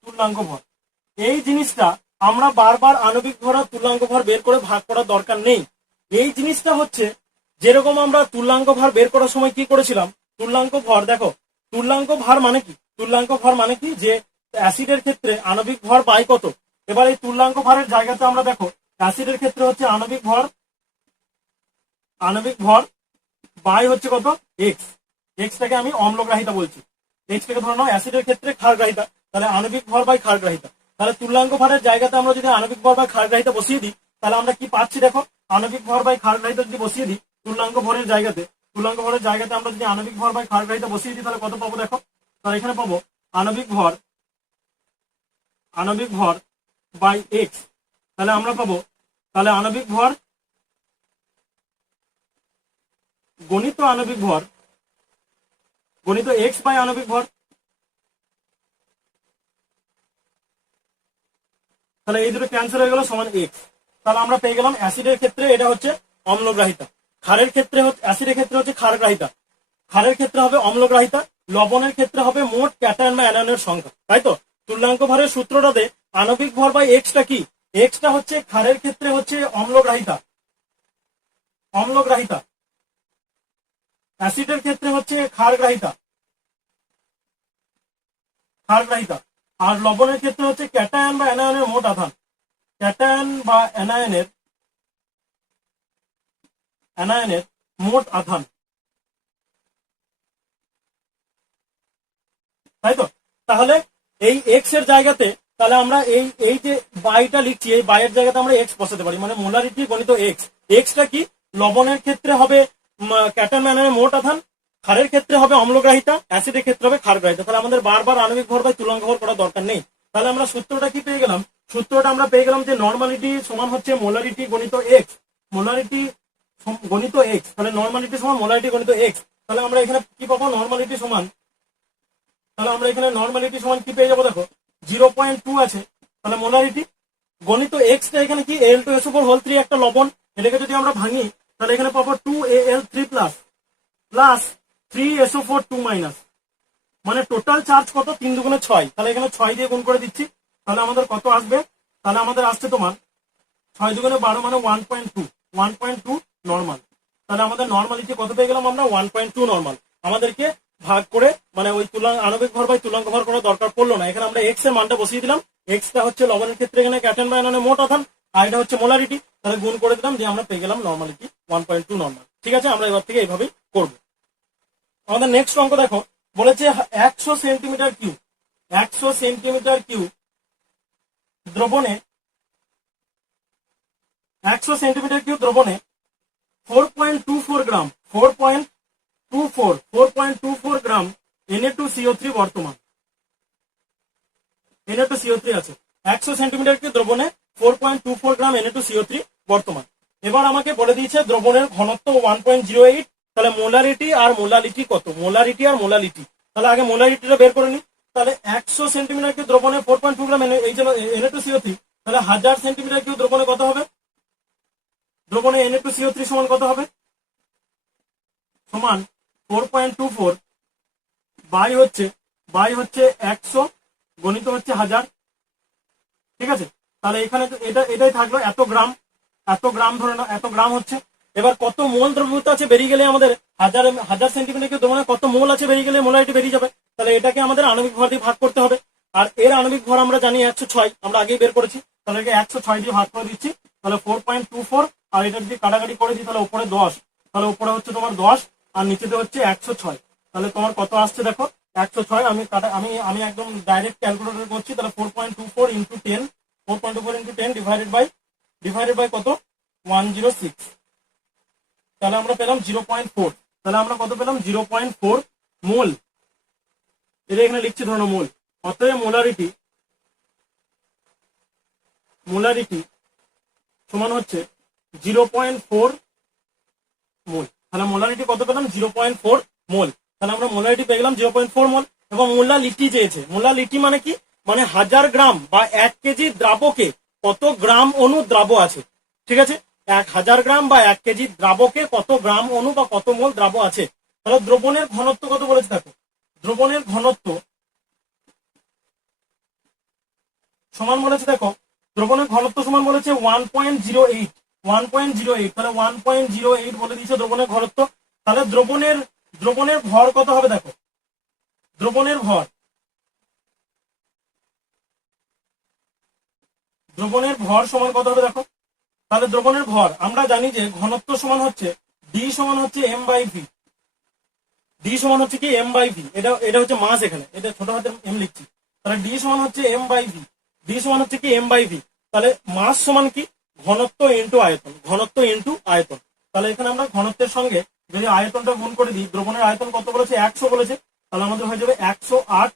তুল্যাঙ্ক ভর। এই জিনিসটা আমরা বারবার আণবিক ভর আর তুল্যাঙ্ক ভর বের করে ভাগ করার দরকার নেই। এই জিনিসটা হচ্ছে যেরকম আমরা তুল্যাঙ্ক ভর বের করার সময় কি করেছিলাম, তুল্যাঙ্ক ভর দেখো, তুল্যাঙ্ক ভর মানে কি, তুল্যাঙ্ক ভর মানে কি যে অ্যাসিডের ক্ষেত্রে আণবিক ভর বাই কত। এবার এই তুল্যাঙ্ক ভরের জায়গাতে আমরা দেখো অ্যাসিডের ক্ষেত্রে হচ্ছে আণবিক ভর বাই হচ্ছে কত এক্স, এক্সটাকে আমি অম্লগ্রাহিতা বলছি, এক্সটাকে ধরে নাও অ্যাসিডের ক্ষেত্রে ক্ষারগ্রাহিতা, তাহলে আণবিক ভর বাই ক্ষারগ্রাহিতা। তাহলে তুল্যাঙ্ক ভরের জায়গাতে আমরা যদি আণবিক ভর বাই ক্ষারগ্রাহিতা বসিয়ে দিই তাহলে আমরা কি পাচ্ছি, দেখো আণবিক ভর বাই ক্ষারগ্রাহিতা যদি বসিয়ে দিই তুল্যাঙ্ক ভরের জায়গাতে, তুল্যাঙ্ক ভরের জায়গাতে আমরা যদি আণবিক ভর বাই ক্ষারগ্রাহিতা বসিয়ে দিই তাহলে কত পাবো, দেখো তাহলে এখানে পাবো আণবিক ভর বাই এক্স। তাহলে আমরা পাবো, তাহলে আণবিক ভর গণিত আণবিক ভর গণিত এক্স বাই আণবিক ভর। তাহলে এই দুটো ক্যান্সেল হয়ে গেল, সমান এক্স। তাহলে আমরা পেয়ে গেলাম অ্যাসিডের ক্ষেত্রে এটা হচ্ছে অম্লগ্রাহিতা, ক্ষারের ক্ষেত্রে হচ্ছে অ্যাসিডের ক্ষেত্রে হচ্ছে ক্ষারগ্রাহিতা, ক্ষারের ক্ষেত্রে হবে অম্লগ্রাহিতা, লবণের ক্ষেত্রে হবে মোট ক্যাটায়ন বা অ্যানায়নের সংখ্যা, তাই তো। তুল্যাঙ্ক ভরের সূত্রটাতে আণবিক ভর বাই এক্সটা কি, এক্সটা হচ্ছে ক্ষারের ক্ষেত্রে হচ্ছে অম্লগ্রাহিতা, অ্যাসিডের ক্ষেত্রে হচ্ছে ক্ষারগ্রাহিতা, আর লবণের ক্ষেত্রে হচ্ছে ক্যাটায়ন বা অ্যানায়নের মোট আধান, ক্যাটায়ন বা অ্যানায়নের মোট আধান, তাই তো। তাহলে এই এক্স এর জায়গাতে তাহলে আমরা এই যে বাইটা লিখছি, এই বাইয়ের জায়গাতে আমরা এক্স বসাতে পারি, মানে মোলারিটি গণিত এক্স। এক্সটা কি, লবণের ক্ষেত্রে হবে ক্যাটায়ন বা অ্যানায়নের মোট আধান, ক্ষারের ক্ষেত্রে হবে অম্লগ্রাহিতা, অ্যাসিডের ক্ষেত্রে হবে ক্ষারগ্রাহিতা। তাহলে আমাদের বারবার আণবিক ভর বাই তুল্যাঙ্ক ভর করার দরকার নেই। তাহলে আমরা সূত্রটা কি পেয়ে গেলাম, সূত্রটা আমরা পেয়ে গেলাম যে নর্মালিটি সমান হচ্ছে মোলারিটি গণিত এক্স, মোলারিটি গণিত এক্স, তাহলে নর্মালিটি সমান মোলারিটি গণিত এক্স। তাহলে আমরা এখানে কি পাবো, নর্মালিটি সমান, তাহলে আমরা এখানে নর্মালিটি সমান কি পেয়ে যাবো, দেখো 0.2 আছে, তাহলে মোলারিটি গণিত এক্সটা এখানে কি Al2SO4 একটা লবণ, এটাকে যদি আমরা ভাঙি তাহলে এখানে পাবো 2Al3 প্লাস 3SO4 মাইনাস, মানে টোটাল চার্জ কত 3 দুগুণে 6, তাহলে এখানে 6 দিয়ে গুণ করে দিচ্ছি, তাহলে আমাদের কত আসবে, তাহলে আমাদের আসছে তোমার 6 দুগুণে 12 মানে 1.2 নর্মাল। তাহলে আমাদের নর্মালিটি কত পেয়ে গেলাম আমরা, 1.2 নর্মাল। আমাদেরকে ভাগ করে মানে ওই আণবিক ভর বাই তুল্যাঙ্ক ভর করার দরকার পড়লো না, এখানে আমরা এক্স এর মানটা বসিয়ে দিলাম, এক্সটা হচ্ছে লবণের ক্ষেত্রে এখানে ক্যাটায়ন বা অ্যানায়নের মোট আধান, আর এটা হচ্ছে মোলারিটি, তাহলে গুণ করে দিলাম, যে আমরা পেয়ে গেলাম নর্মালিটি 1.2 নর্মাল। ঠিক আছে, আমরা এবার থেকে এইভাবেই করবো। আমাদের নেক্সট অঙ্ক দেখো, বলেছে 100 সেন্টিমিটার কিউব দ্রবণে 100 সেন্টিমিটার কিউব দ্রবণে 4.24 গ্রাম 4.24 গ্রাম Na2CO3 বর্তমান, Na2CO3 আছে 100 সেন্টিমিটার কিউব দ্রবণে 4.24 গ্রাম Na2CO3 বর্তমান। এবার আমাকে বলে দিয়েছে দ্রবণের ঘনত্ব 1.08, তাহলে মোলারিটি আর মোলালিটি কত, মোলালিটি। তাহলে আগে মোলারিটিটা বের করে নি, তাহলে 100 সেন্টিমিটার কিউব দ্রবণে 4.2 গ্রাম এই যে Na2CO3, তাহলে 1000 সেন্টিমিটার কিউব দ্রবণে কত হবে, দ্রবণে Na2CO3 সমান কত হবে, সমান 4.24 বাই হচ্ছে 100, গণিত হচ্ছে 1000, ঠিক আছে। তাহলে এখানে এটাই থাকলো, এত গ্রাম ধরে নাও, এত গ্রাম হচ্ছে। এবার কত মোল দ্রবীভূত আছে বেরিয়ে গেলে আমাদের 1000 সেন্টিমিটার দ্রবণে কত মোল আছে বেরিয়ে গেলে মোলারিটি বেরিয়ে যাবে। তাহলে এটাকে আমাদের আণবিক ভর দিয়ে ভাগ করতে হবে। আর এর আণবিক ভর আমরা জানি 106, আমরা আগেই বের করেছি। তাহলে 106 দিয়ে ভাগ করে দিচ্ছি, তাহলে 4.24। আর এটা যদি কাটাকাটি করে দিই তাহলে উপরে 10, তাহলে উপরে হচ্ছে তোমার 10 আর নিচেতে হচ্ছে 106। তাহলে তোমার কত আসছে দেখো 106। আমি একদম ডাইরেক্ট ক্যালকুলেটর করছি। তাহলে 4.24 ইন্টু 10, 4.24 ইন্টু 10 ডিভাইডেড বাই কত 106। তাহলে আমরা পেলাম 0.4। তাহলে আমরা কত পেলাম 0.4 মোল। এটা এখানে লিখছি ধরো মোল। অতএব মোলারিটি সমান হচ্ছে 0.4 মোল। তাহলে মোলারিটি কত পেলাম 0.4 মোল। তাহলে আমরা মোলারিটি পেয়ে গেলাম 0.4 মোল। এবং মোলালিটি চেয়েছে। মোলালিটি মানে কি, মানে 1000 গ্রাম বা 1 কেজি দ্রাবকে কত গ্রাম অণু দ্রাব আছে, ঠিক আছে। 1000 গ্রাম বা 1 কেজি দ্রাবকে কত গ্রাম অণু বা কত মোল দ্রাব আছে। তাহলে দ্রবণের ঘনত্ব কত বলেছে দেখো, দ্রবণের ঘনত্ব সমান বলেছে দেখো, দ্রবণের ঘনত্ব সমান বলেছে 1.08। 1.08, তাহলে 1.08 বলে দিয়েছে দ্রবণের ঘনত্ব। তাহলে দ্রবণের ভর কত হবে দেখো, দ্রবণের ভর সমান কত হবে দেখো। তাহলে দ্রবণের ভর আমরা জানি যে ঘনত্ব সমান হচ্ছে ডি সমান হচ্ছে এম বাই ভি। ডি সমান হচ্ছে কি এম বাই ভি, এটা হচ্ছে মাস, এখানে এটা ছোট হাতের এম লিখছি। তাহলে ডি সমান হচ্ছে এম বাই ভি, ডি সমান হচ্ছে কি এম বাই ভি। তাহলে মাস সমান কি ঘনত্ব ইন্টু আয়তন, ঘনত্ব ইন্টু আয়তন। তাহলে এখানে আমরা ঘনত্বের সঙ্গে যদি আয়তনটা গুণ করে দিই, দ্রবণের আয়তন কত বলেছে 100 বলেছে, তাহলে আমাদের হয়ে যাবে 108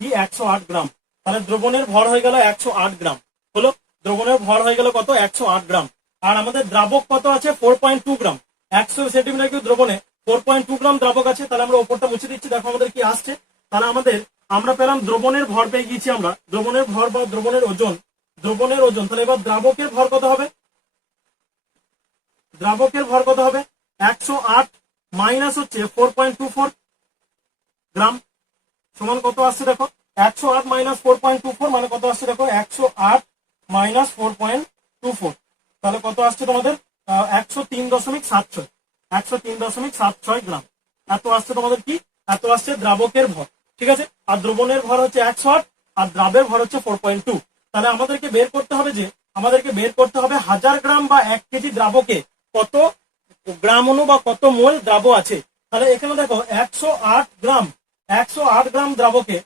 কি 108 গ্রাম। তাহলে দ্রবণের ভর হয়ে গেল 108 গ্রাম হলো, দ্রবণের ভর হয়ে গেল কত 108 গ্রাম। আর আমাদের দ্রাবক কত আছে 4.2 গ্রাম। 100 সেন্টিমিটার কিউব দ্রবণে 4.2 গ্রাম দ্রাবক আছে। তাহলে আমরা উপরটা মুছে দিচ্ছি, দেখো আমাদের কি আসছে। তাহলে আমরা পেলাম দ্রবণের ভর পেয়ে গিয়েছি আমরা, দ্রবণের ভর বা দ্রবণের ওজন। তাহলে এবার দ্রাবকের ভর কত হবে, দ্রাবকের ভর কত হবে 108 মাইনাস হচ্ছে 4.24 গ্রাম সমান কত আসছে দেখো 108 মাইনাস 4.24 মানে কত আসছে দেখো 108 মাইনাস 4.24, তাহলে কত আসছে তোমাদের 103.76, 103.76 গ্রাম। এত আসছে তোমাদের কি, এত আসছে দ্রাবকের ভর, ঠিক আছে। আর দ্রবণের ভর হচ্ছে 108 আর দ্রাবের ভর হচ্ছে 4.2। তাহলে আমাদেরকে বের করতে হবে 1000 গ্রাম বা 1 কেজি দ্রাবকে কত গ্রাম অণু বা কত মোল দ্রাব আছে। তাহলে এখানে দেখো 108 গ্রাম দ্রাবকে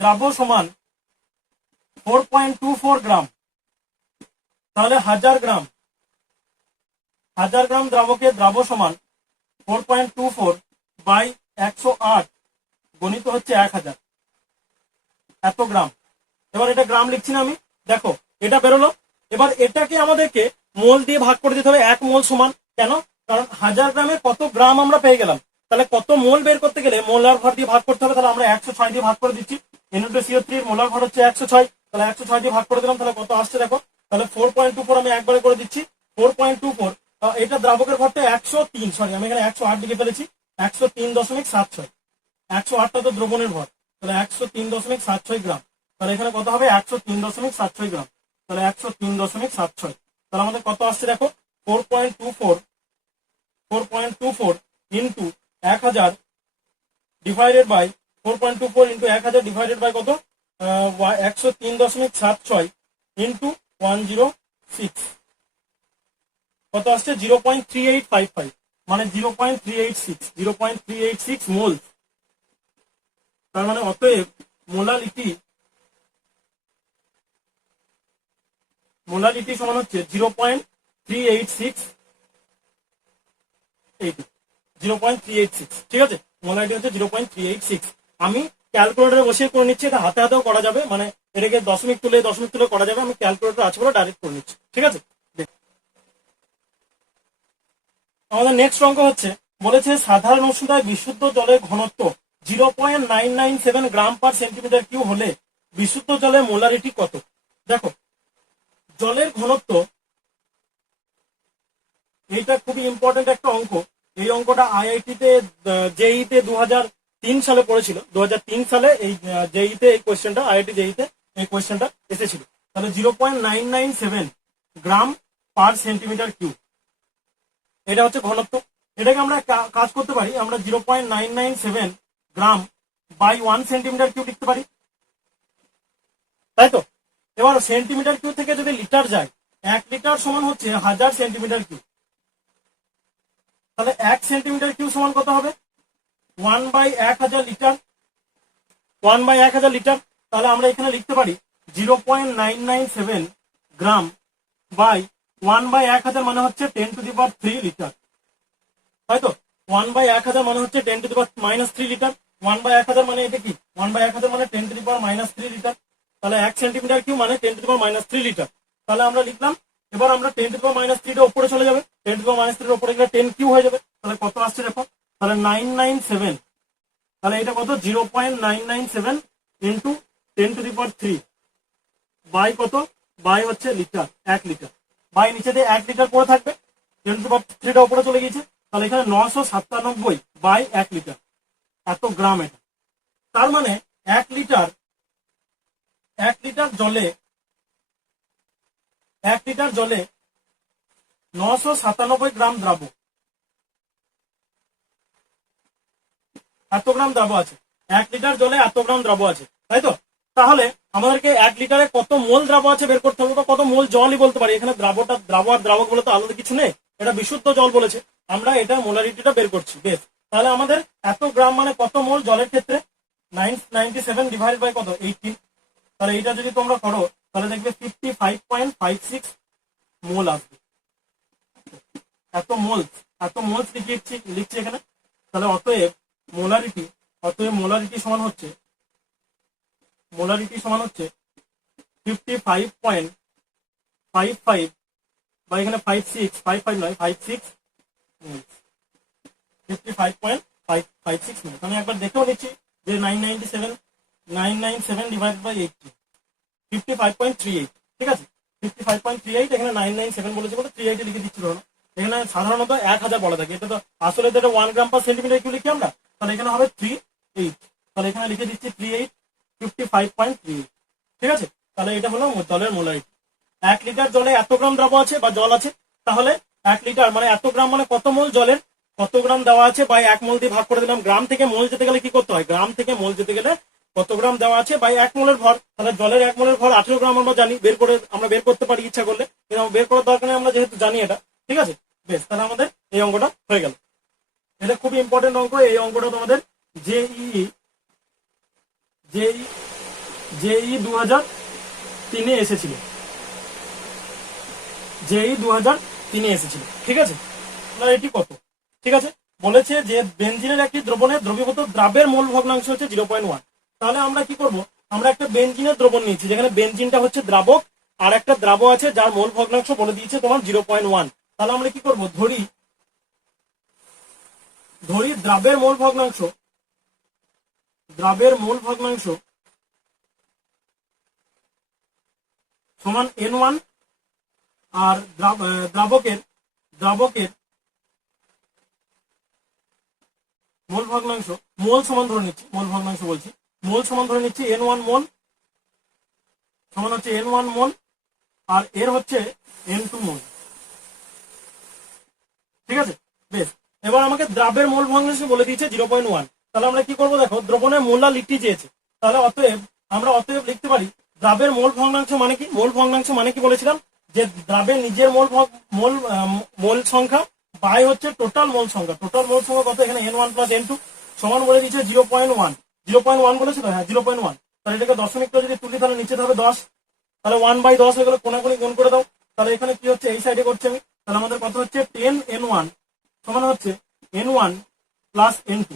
দ্রাব সমান 4.24 গ্রাম। তাহলে 1000 গ্রাম দ্রাবকে দ্রাব সমান 4.24 বাই 108 গণিত হচ্ছে 1000, এত গ্রাম। এবার এটা গ্রাম লিখছি না আমি, দেখো এটা বেরোলো। এবার এটাকে আমাদেরকে মোল দিয়ে ভাগ করে দিতে হবে। 1 মোল সমান কেন, কারণ 1000 গ্রামে কত গ্রাম আমরা পেয়ে গেলাম। তাহলে কত মোল বের করতে গেলে মোলার ভর দিয়ে ভাগ করতে হবে। তাহলে আমরা 106 দিয়ে ভাগ করে দিচ্ছি। NaCO3 এর মোলার ভর হচ্ছে 106, তাহলে 106 দিয়ে ভাগ করে দিলাম। তাহলে কত আসছে দেখো, তাহলে 4.24 আমি একবারে করে দিচ্ছি। 4.24 এটা দ্রাবকের ভরটা 103, সরি আমি এখানে 108 লিখে ফেলেছি, 103.76। 108টা তো দ্রবণের ভর, তাহলে 103.76 গ্রাম। তাহলে এখানে কত হবে 103.76 গ্রাম। তাহলে 103.76, তাহলে আমাদের কত আসছে দেখো 4.24 into 1000 divided by 4.24 into 1000 divided by কত 103.76 ইন্টু 106, কত আসছে 0.3855, মানে 0.386 মোল। তার মানে অতএব মোলালিটি সমান হচ্ছে 0.386, ঠিক আছে। মোলালিটি হচ্ছে 0.386। আমি ক্যালকুলেটরে বসিয়ে করে নিচ্ছি, এটা হাতে হাতেও করা যাবে, মানে এটাকে দশমিক তুলে করা যাবে। আমি ক্যালকুলেটর আছে বলে ডাইরেক্ট করে নিচ্ছি, ঠিক আছে। আমাদের নেক্সট অঙ্ক হচ্ছে, বলেছে সাধারণ উষ্ণতায় বিশুদ্ধ জলের ঘনত্ব 0.997 গ্রাম পার সেন্টিমিটার কিউব হলে বিশুদ্ধ জলের মোলারিটি কত। দেখো জলের ঘনত্ব, এইটা খুবই ইম্পর্টেন্ট একটা অঙ্ক। এই অঙ্কটা IIT তে JEE তে সালে পড়েছিল, 2003 সালে এই জেইতে এই কোয়েশ্চেনটা, আইআইটি জেইতে এই কোয়েশ্চেনটা এসেছিল। তাহলে 0.997 গ্রাম পার সেন্টিমিটার কিউব, এটা হচ্ছে ঘনত্ব। এটাকে আমরা কাজ করতে পারি, আমরা 0.997 গ্রাম বাই 1 সেন্টিমিটার কিউব লিখতে পারি, তাই তো। এবার সেন্টিমিটার কিউব থেকে যদি লিটার যায়, 1 লিটার সমান হচ্ছে 1000 সেন্টিমিটার কিউব। তাহলে 1 সেন্টিমিটার কিউব সমান কত হবে? 1/1000 লিটার, 1/1000 লিটার। তাহলে আমরা এখানে লিখতে পারি 0.997 গ্রাম বাই 1/1000 মানে হচ্ছে 10⁻³ লিটার, তাই তো। 1/1000 মানে হচ্ছে 10⁻³ লিটার, 1/1000 মানে এটা কি, 1/1000 মানে 10⁻³ লিটার। তাহলে 1 সেন্টিমিটার কিউব মানে 10⁻³ লিটার। তাহলে আমরা লিখলাম। এবার আমরা 10⁻³ উপরে চলে যাবে, 10⁻³ উপরে গেলে 10 কিউ হয়ে যাবে। তাহলে কত আসছে দেখো, তাহলে 997, তাহলে এটা কত 0.997 ইন্টু 10⁻³ বাই কত, বাই হচ্ছে লিটার, 1 লিটার, বাই নিচে দিয়ে 1 লিটার পড়ে থাকবে, 10⁻³ উপরে চলে গিয়েছে। তাহলে এখানে 997 বাই 1 লিটার, এত গ্রাম এটা। তার মানে 1 লিটার জলে 997 গ্রাম দ্রাবক, এত গ্রাম দ্রাব আছে। 1 লিটার জলে এত গ্রাম দ্রাব আছে, তাই তো। তাহলে আমাদেরকে 1 লিটারে কত মোল দ্রাব আছে বের করতে হবে, বা কত মোল জলই বলতে পারি। এখানে দ্রাব আর দ্রাবক বলে তো আলাদা কিছু নেই, এটা বিশুদ্ধ জল বলেছে, আমরা এটা মোলারিটিটা বের করছি। বেশ, তাহলে আমাদের এত গ্রাম মানে কত মোল জলের ক্ষেত্রে, 997 ডিভাইড বাই কত, 18। তাহলে এটা যদি তোমরা করো তাহলে দেখবে 55.56 মোল আসবে। এত মোলস লিখছি এখানে। তাহলে অতএব মোলারিটি সমান হচ্ছে 55.55 বা এখানে 55 নয় 56 মোলস, 55.56 মোলস। আমি একবার দেখেও নিচ্ছি যে 997 ডিভাইড বাই 80, 55.38, ঠিক আছে। 55.38, এখানে 997 বলেছে বলে 38 লিখে দিচ্ছিল না। এখানে সাধারণত 1000 বলা থাকে, এটা তো আসলে তো 1 গ্রাম পার সেন্টিমিটার কিউ লিখি আমরা। তাহলে এখানে হবে 38, তাহলে এখানে লিখে দিচ্ছি 38, 55.38, ঠিক আছে। তাহলে এটা হলো জলের মোলারিটি। 1 লিটার জলে এত গ্রাম দ্রাব আছে বা জল আছে, তাহলে 1 লিটার মানে এত গ্রাম মানে কত মোল জলের, কত গ্রাম দেওয়া আছে বাই 1 মোল দিয়ে ভাগ করে দিলাম। গ্রাম থেকে মোল যেতে গেলে কি করতে হয়, গ্রাম থেকে মোল যেতে গেলে কত গ্রাম দেওয়া আছে বাই 1 মোলের ভর। তাহলে জলের 1 মোলের ভর 18 গ্রাম আমরা জানি, আমরা বের করতে পারি ইচ্ছা করলে, কিন্তু বের করার দরকার নেই, আমরা যেহেতু জানি এটা, ঠিক আছে। বেশ, তাহলে আমাদের এই অঙ্কটা হয়ে গেল। এটা খুবই ইম্পর্টেন্ট অঙ্ক। এই অঙ্কটা তোমাদের জেইই 2003 এসেছিল, জেইই 2003 এসেছিল, ঠিক আছে। এটি কত, ঠিক আছে। বলেছে যে বেনজিনের একটি দ্রবণের দ্রবীভূত দ্রাবের মোল ভগ্নাংশ হচ্ছে 0.1। তাহলে আমরা কি করব, আমরা একটা বেনজিনের দ্রবণ নিয়েছি, যেখানে বেনজিনটা হচ্ছে দ্রাবক, আর একটা দ্রাব আছে যার মোল ভগ্নাংশ বলে দিয়েছে তোমার 0.1। তাহলে আমরা কি করব, ধরি দ্রাবের মোল ভগ্নাংশ সমান N1, আর দ্রাবকের মোল ভগ্নাংশ, মোল সমান ধরে নিচ্ছি, মোল ভগ্নাংশ বলছি, মোল সমান ধরে নিচ্ছি N1 মোল সমান হচ্ছে N1 মোল, আর এর হচ্ছে N2 মোল, ঠিক আছে। বেশ, এবার আমাকে দ্রাবের মোল ভগ্নাংশ বলে দিয়েছে 0.1। তাহলে আমরা কি করবো দেখো, দ্রবণের মোলারিটি চেয়েছে, তাহলে অতএব আমরা লিখতে পারি দ্রাবের মোল ভগ্নাংশ মানে কি, মোল ভগ্নাংশ মানে কি বলেছিলাম যে দ্রাবের নিজের মোল সংখ্যা বাই হচ্ছে টোটাল মোল সংখ্যা। টোটাল মোল সংখ্যা কত, এখানে N1 প্লাস N2 সমান বলে দিয়েছে 0.1। 0.1 বলেছিল, হ্যাঁ 0.1। তাহলে এটাকে দশমিকটা যদি তুলি তাহলে নিচে হবে 10, তাহলে 1/10 হয়ে গেলে কোনাকুনি গুণ করে দাও। তাহলে এখানে কি হচ্ছে, এই সাইডে করছি আমি, তাহলে আমাদের কত হচ্ছে 10N1 সমান হচ্ছে N1 প্লাস N2।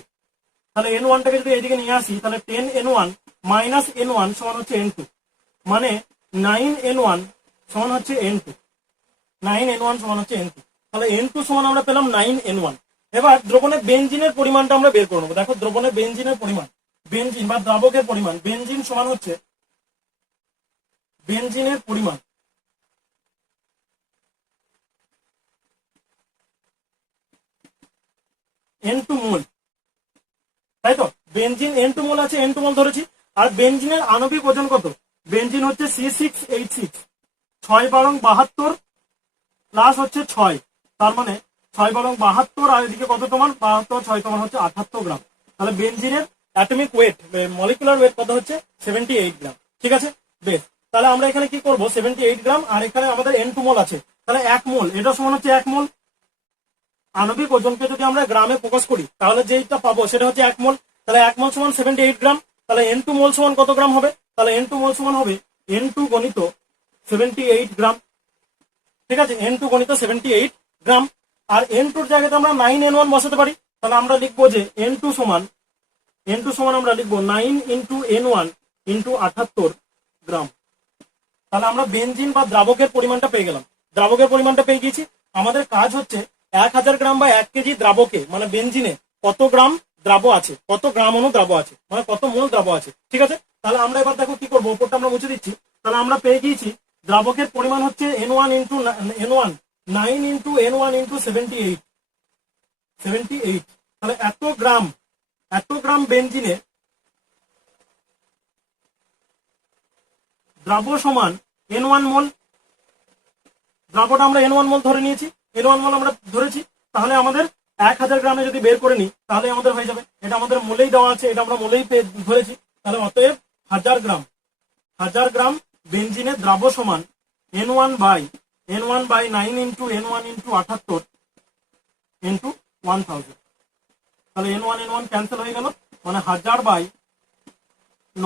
তাহলে N1টাকে যদি এইদিকে নিয়ে আসি, তাহলে 10N1 মাইনাস N1 সমান হচ্ছে N2, মানে 9N1 সমান হচ্ছে N2, 9N1 সমান হচ্ছে N2। তাহলে N2 সমান আমরা পেলাম 9N1। এবার দ্রবণের বেনজিনের পরিমাণটা আমরা বের করে নেবো। দেখো দ্রবণের বেনজিনের পরিমাণ, বেনজিন বা দ্রাবকের পরিমাণ, বেনজিন সমান হচ্ছে বেনজিনের পরিমাণ N2 মোল, তাই তো? বেনজিন N2 মোল আছে, N2 মোল ধরেছি। আর বেনজিনের আণবিক ওজন কত? বেনজিন হচ্ছে C6H6, 6×72 প্লাস হচ্ছে 6, তার মানে 6×72, আর এদিকে কত তোমার 72, 6 তোমার হচ্ছে 78 গ্রাম। তাহলে বেনজিনের অ্যাটমিক ওয়েট, মলিকুলার ওয়েট কত হচ্ছে? 78 গ্রাম। ঠিক আছে, বেশ। তাহলে আমরা এখানে কি করব? 78 গ্রাম, আর এখানে আমাদের N2 মোল আছে, তাহলে 1 মোল, এটা সমান হচ্ছে 1 মোল। আণবিক ওজনকে যদি আমরা গ্রামে প্রকাশ করি তাহলে যেটা পাবো সেটা হচ্ছে 1 মোল। তাহলে 1 মোল সমান 78 গ্রাম। তাহলে N2 মোল সমান কত গ্রাম হবে? তাহলে N2 মোল সমান হবে N2 গণিত 78 গ্রাম। ঠিক আছে, N2 গণিত 78 গ্রাম। আর N2 এর জায়গাতে আমরা 9N1 বসাতে পারি। তাহলে আমরা লিখবো যে N2 সমান আমরা লিখবো 9 × N1 × 78 গ্রাম। তাহলে আমরা বেনজিন বা দ্রাবকের পরিমাণটা পেয়ে গেলাম, দ্রাবকের পরিমাণটা পেয়ে গিয়েছি। আমাদের কাজ হচ্ছে 1000 গ্রাম বা 1 কেজি দ্রাবকে মানে বেনজিনে কত গ্রাম দ্রাব আছে, কত গ্রাম দ্রাব আছে, মানে কত মোল দ্রাব আছে। ঠিক আছে, তাহলে আমরা এবার দেখো কি করবো, উপরটা আমরা মুছে দিচ্ছি। তাহলে আমরা পেয়ে গিয়েছি দ্রাবকের পরিমাণ হচ্ছে N1 × N1, 9 × N1 × 78। তাহলে এত গ্রাম বেনজিনে দ্রাব সমান N1 মোল। দ্রাবটা আমরা N1 মোল ধরে নিয়েছি, N1 মোল আমরা ধরেছি। তাহলে আমাদের 1000 গ্রামে যদি বের করে নিই তাহলে আমাদের হয়ে যাবে, এটা আমাদের মোলেই দেওয়া আছে, এটা আমরা মোলেই ধরেছি। তাহলে অতএব 1000 গ্রাম বেনজিনের দ্রাব সমান N1 বাই 9 × N1 × 78 × 1000। তাহলে N1 ক্যান্সেল হয়ে গেল, মানে 1000/9 ×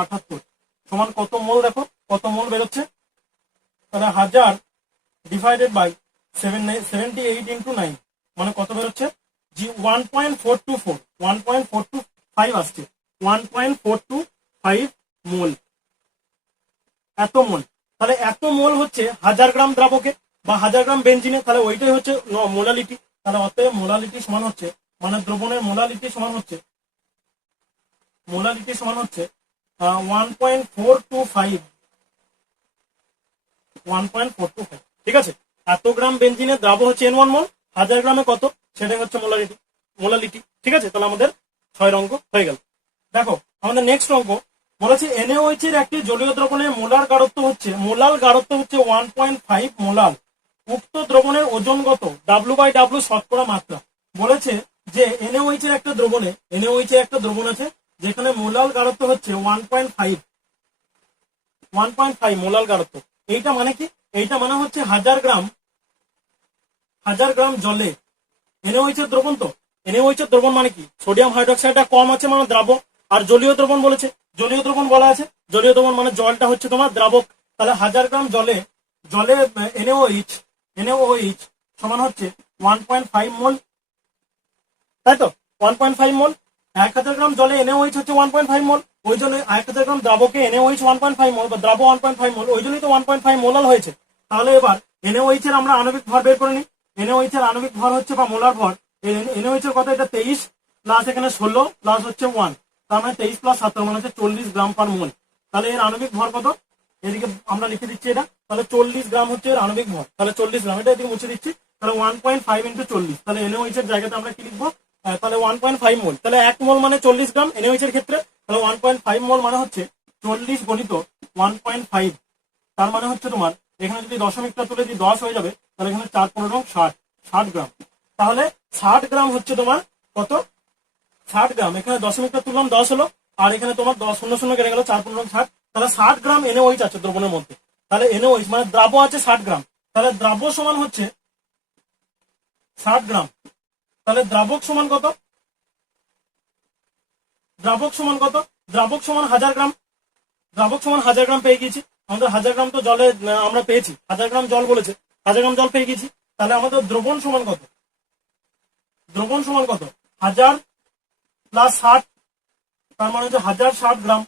78 সমান কত মোল? দেখো কত মোল বেরোচ্ছে। তাহলে 1000 ডিভাইডেড বাই 78 × 9 মানে কত বেরোচ্ছে? 1.425 আসছে, 1.425 মোল। এত মোল। তাহলে এত মোল হচ্ছে 1000 গ্রাম দ্রাবকে বা 1000 গ্রাম বেনজিনে, তাহলে ওইটাই হচ্ছে মোলালিটি। তাহলে অতএব মোলালিটি সমান হচ্ছে, মানে দ্রবণের মোলালিটি সমান হচ্ছে 1.425। ঠিক আছে, এত গ্রাম বেনজিনের দ্রাব হচ্ছে N1 মোল, 1000 গ্রামে কত সেটাই হচ্ছে মোলালিটি। ঠিক আছে, তাহলে আমাদের 6 অঙ্ক হয়ে গেল। দেখো আমাদের নেক্সট অঙ্ক বলেছে NaOH এর একটি জলীয় দ্রবণের মোলাল গাঢ়ত্ব হচ্ছে 1.5 মোলাল। উক্ত দ্রবণের ওজনগত W/W শতকরা মাত্রা। বলেছে যে NaOH এর একটা দ্রবণ আছে যেখানে মোলাল গাঢ়ত্ব হচ্ছে 1.5 মোলাল গাঢ়ত্ব। এইটা মানে কি? এইটা মানে হচ্ছে 1000 গ্রাম জলে NaOH এর দ্রবণ। তো NaOH এর দ্রবণ মানে কি? সোডিয়াম হাইড্রোক্সাইডটা কম আছে মানে দ্রাবক, আর জলীয় দ্রবণ বলেছে, জলীয় দ্রবণ বলা আছে, জলীয় দ্রবণ মানে জলটা হচ্ছে তোমার দ্রাবক। তাহলে 1000 গ্রাম জলে NaOH সমান হচ্ছে 1.5 মোল, তাই তো? 1.5 মোল। 1000 গ্রাম জলে NaOH হচ্ছে 1.5 মোল, ওই জন্য 1000 গ্রাম দ্রাবকে NaOH 1.5 মোল বা দ্রাব 1.5 মোল, ওই জন্যই তো 1.5 মোলাল হয়েছে। তাহলে এবার NaOH এর আমরা আণবিক ভর বের করে নিই। NaOH এর আণবিক ভর হচ্ছে বা মোলার ভর, NaOH এর কত? এটা 23 প্লাস এখানে 16 প্লাস হচ্ছে 1, তার মানে 23 প্লাস 17 মানে হচ্ছে 40 গ্রাম পার মোল। তাহলে এর আণবিক ভর কত? এদিকে আমরা লিখে দিচ্ছি এটা, তাহলে 40 গ্রাম হচ্ছে এর আণবিক ভর। তাহলে 40 গ্রাম, এটা এদিকে মুছে দিচ্ছি। তাহলে 1.5 × 40, তাহলে NaOH এর জায়গাতে আমরা কি লিখবো? তাহলে 1.5 মোল। তাহলে 1 মোল মানে 40 গ্রাম NaOH এর ক্ষেত্রে। তাহলে 1.5 মোল মানে হচ্ছে 40 গণিত 1.5, তার মানে হচ্ছে তোমার এখানে যদি দশমিকটা তুলে দিই 10 হয়ে যাবে। তাহলে এখানে 4 15 60 গ্রাম। তাহলে 60 গ্রাম হচ্ছে তোমার কত? 60 গ্রাম। এখানে দশমিকটা তুললাম 10 হলো, আর এখানে তোমার 10 শূন্য শূন্য কেটে গেল, 4 15 60। তাহলে 60 গ্রাম NaOH আছে দ্রবণের মধ্যে। তাহলে NaOH মানে দ্রাব আছে 60 গ্রাম, তাহলে দ্রাব সমান হচ্ছে 60 গ্রাম। তাহলে দ্রাবক সমান কত? দ্রাবক সমান 1000 গ্রাম। দ্রাবক সমান 1000 গ্রাম পেয়ে গিয়েছি। আমাদের 1000 গ্রাম তো জলে আমরা পেয়েছি, 1000 গ্রাম জল বলেছে, 1000 গ্রাম জল পেয়ে গেছি। তাহলে আমাদের দ্রবণ সমান কত? 1000 প্লাস 60, তার মানে হচ্ছে 1060 গ্রাম।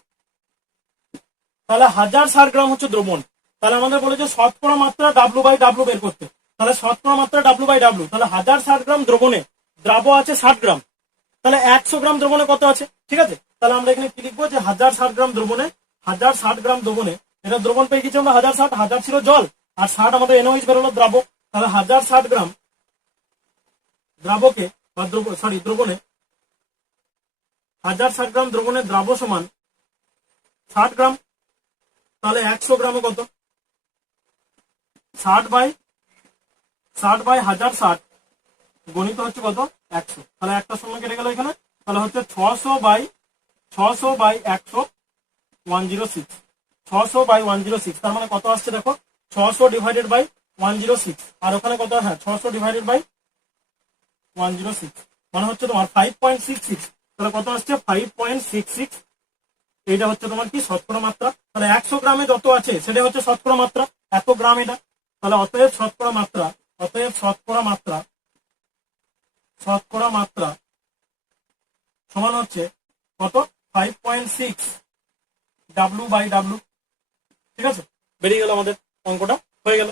তাহলে 1060 গ্রাম হচ্ছে দ্রবণ। তাহলে আমাদের বলেছে শতকরা মাত্রা W/W বের করতে। তাহলে শতকরা মাত্রা W/W, তাহলে 1060 গ্রাম দ্রবণে দ্রাব আছে 60 গ্রাম, তাহলে 100 গ্রাম দ্রবণে কত আছে? ঠিক আছে, তাহলে আমরা এখানে কি লিখবো? যে 1060 গ্রাম দ্রবণে, 1060 গ্রাম দ্রবণে, এটা দ্রবণ পেয়ে গেছি আমরা 1060, 1000 ছিল জল আর 60 আমাদের NaOH বেরোলো দ্রাবক। তাহলে 1060 গ্রাম দ্রাবকে বা দ্রবণে 1060 গ্রাম দ্রবণের দ্রাব্য সমান 60 গ্রাম, তাহলে 100 গ্রামে কত? 60 বাই 1060 গণিত হচ্ছে কত? 100। তাহলে একটা শূন্য কেটে গেল এখানে, তাহলে হচ্ছে 600 বাই 100 106, 600 বাই 106, তার মানে কত আসছে দেখো? 600 ডিভাইডেড বাই 106, আর ওখানে কত? হ্যাঁ, 600 ডিভাইডেড বাই 106 মানে হচ্ছে তোমার 5.66। তাহলে কত আসছে? 5.66। এইটা হচ্ছে তোমার কি? শতকরা মাত্রা। তাহলে 100 গ্রামে যত আছে সেটা হচ্ছে শতকরা মাত্রা, এত গ্রাম এটা। তাহলে অতএব শতকরা মাত্রা, শতকরা মাত্রা সমান হচ্ছে কত? 5.6 ডাব্লু বাই ডাব্লু। ঠিক আছে, বেরিয়ে গেল আমাদের অঙ্কটা, হয়ে গেল।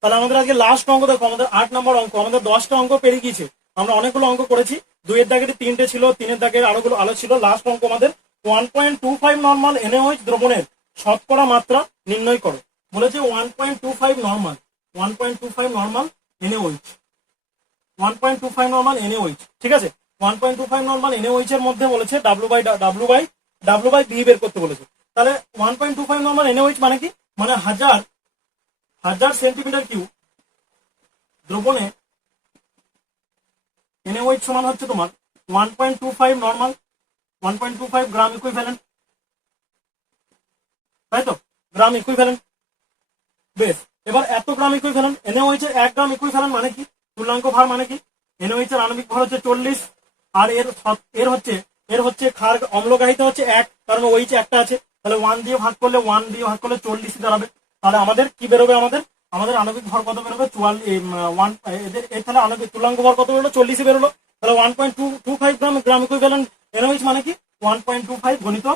তাহলে আমাদের আজকে লাস্ট অঙ্ক দেখো, আমাদের 8 নম্বর অঙ্ক। আমাদের 10টা অঙ্ক পেরিয়ে গিয়েছে, আমরা অনেকগুলো অঙ্ক করেছি। 2 এর দাগের 3টে ছিল, 3 এর দাগের আরোগুলো আলো ছিল। লাস্ট অঙ্ক আমাদের 1.25 নর্মাল NaOH দ্রবণের শতকরা মাত্রা নির্ণয় করো। বলেছে 1.25 normal, 1.25 normal NaOH, 1.25 normal NaOH। ঠিক আছে, 1.25 নর্মাল NaOH এর মধ্যে বলেছে ডাব্লু বাই বি বের করতে বলেছে। তাহলে 1.25 নর্মাল NaOH মানে কি? মানে হাজার সেন্টিমিটার কিউব দ্রবণে NaOH সমান হচ্ছে তোমার 1.25 নর্মাল, 1.25 গ্রাম ইকুইভ্যালেন্ট, তাই তো? গ্রাম ইকুইভ্যালেন্ট। বেশ, এবার এত গ্রাম ইকুইভ্যালেন্ট NaOH এর 1 গ্রাম ইকুইভ্যালেন্ট মানে কি? তুল্যাঙ্ক ভার মানে কি? NaOH এর আণবিক ভর হচ্ছে 40, আর এর হচ্ছে ক্ষার অম্লগাহিতা হচ্ছে 1, কারণ OH একটা আছে। তাহলে 1 দিয়ে ভাগ করলে 40 দাঁড়াবে। তাহলে আমাদের কি বেরোবে? আমাদের আণবিক ভর কত বেরোবে? 44। তাহলে আণবিক তুল্যাঙ্ক ভর কত বেরোলো? 40 বেরোলো। তাহলে 1.25 গ্রাম ইকুইভ্যালেন্ট NaOH মানে কি? 1.25 গণিত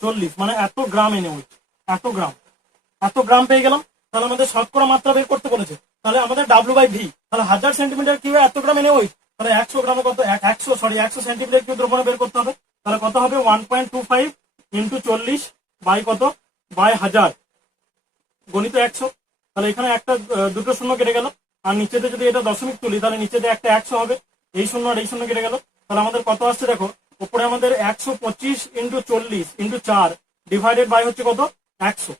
40, মানে এত গ্রাম NaOH, এত গ্রাম পেয়ে গেলাম। তাহলে আমাদের শতকরা মাত্রা বের করতে বলেছে। তাহলে আমাদের ডাব্লু বাই ভি, তাহলে 1000 সেন্টিমিটার কিউবে এত গ্রাম NaOH, তাহলে 100 গ্রামে কত? 100 সেন্টিমিটার কিউব দ্রবণে বের করতে হবে। তাহলে কত হবে? 1.25 ইন্টু 40 বাই কত? বাই 1000 গণিত 100। তাহলে এখানে একটা দুটো শূন্য কেটে গেল, আর নিচেতে যদি এটা দশমিক তুলি তাহলে নিচেতে একটা 100 হবে। এই শূন্য আর এই শূন্য কেটে গেল। তাহলে আমাদের কত আসছে দেখো? উপরে আমাদের 125 ইন্টু 40 ইন্টু 4 ডিভাইডেড বাই হচ্ছে কত? 100।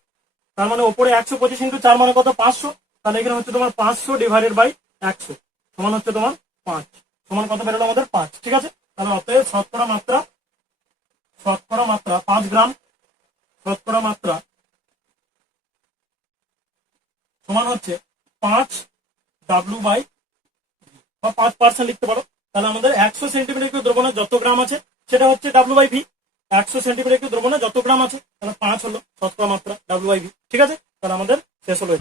তার মানে উপরে 125 ইন্টু 4 মানে কত? 500। তাহলে এখানে হচ্ছে তোমার 500 ডিভাইডেড বাই 100 সমান হচ্ছে তোমার 5, সমান কত বেরোলো আমাদের? 5। ঠিক আছে, তাহলে অতএব শতকরা মাত্রা 5 গ্রাম, শতকরা মাত্রা সমান হচ্ছে 5 ডাব্লু বাই, বা 5% লিখতে পারো। তাহলে আমাদের 100 সেন্টিমিটার কিউব দ্রবণে যত গ্রাম আছে সেটা হচ্ছে W by V. 100 centimetre cube দ্রবণে যত গ্রাম আছে, তাহলে 5 হলো শতকরা মাত্রা ডাব্লু বাই ভি। ঠিক আছে, তাহলে আমাদের শেষ হলো।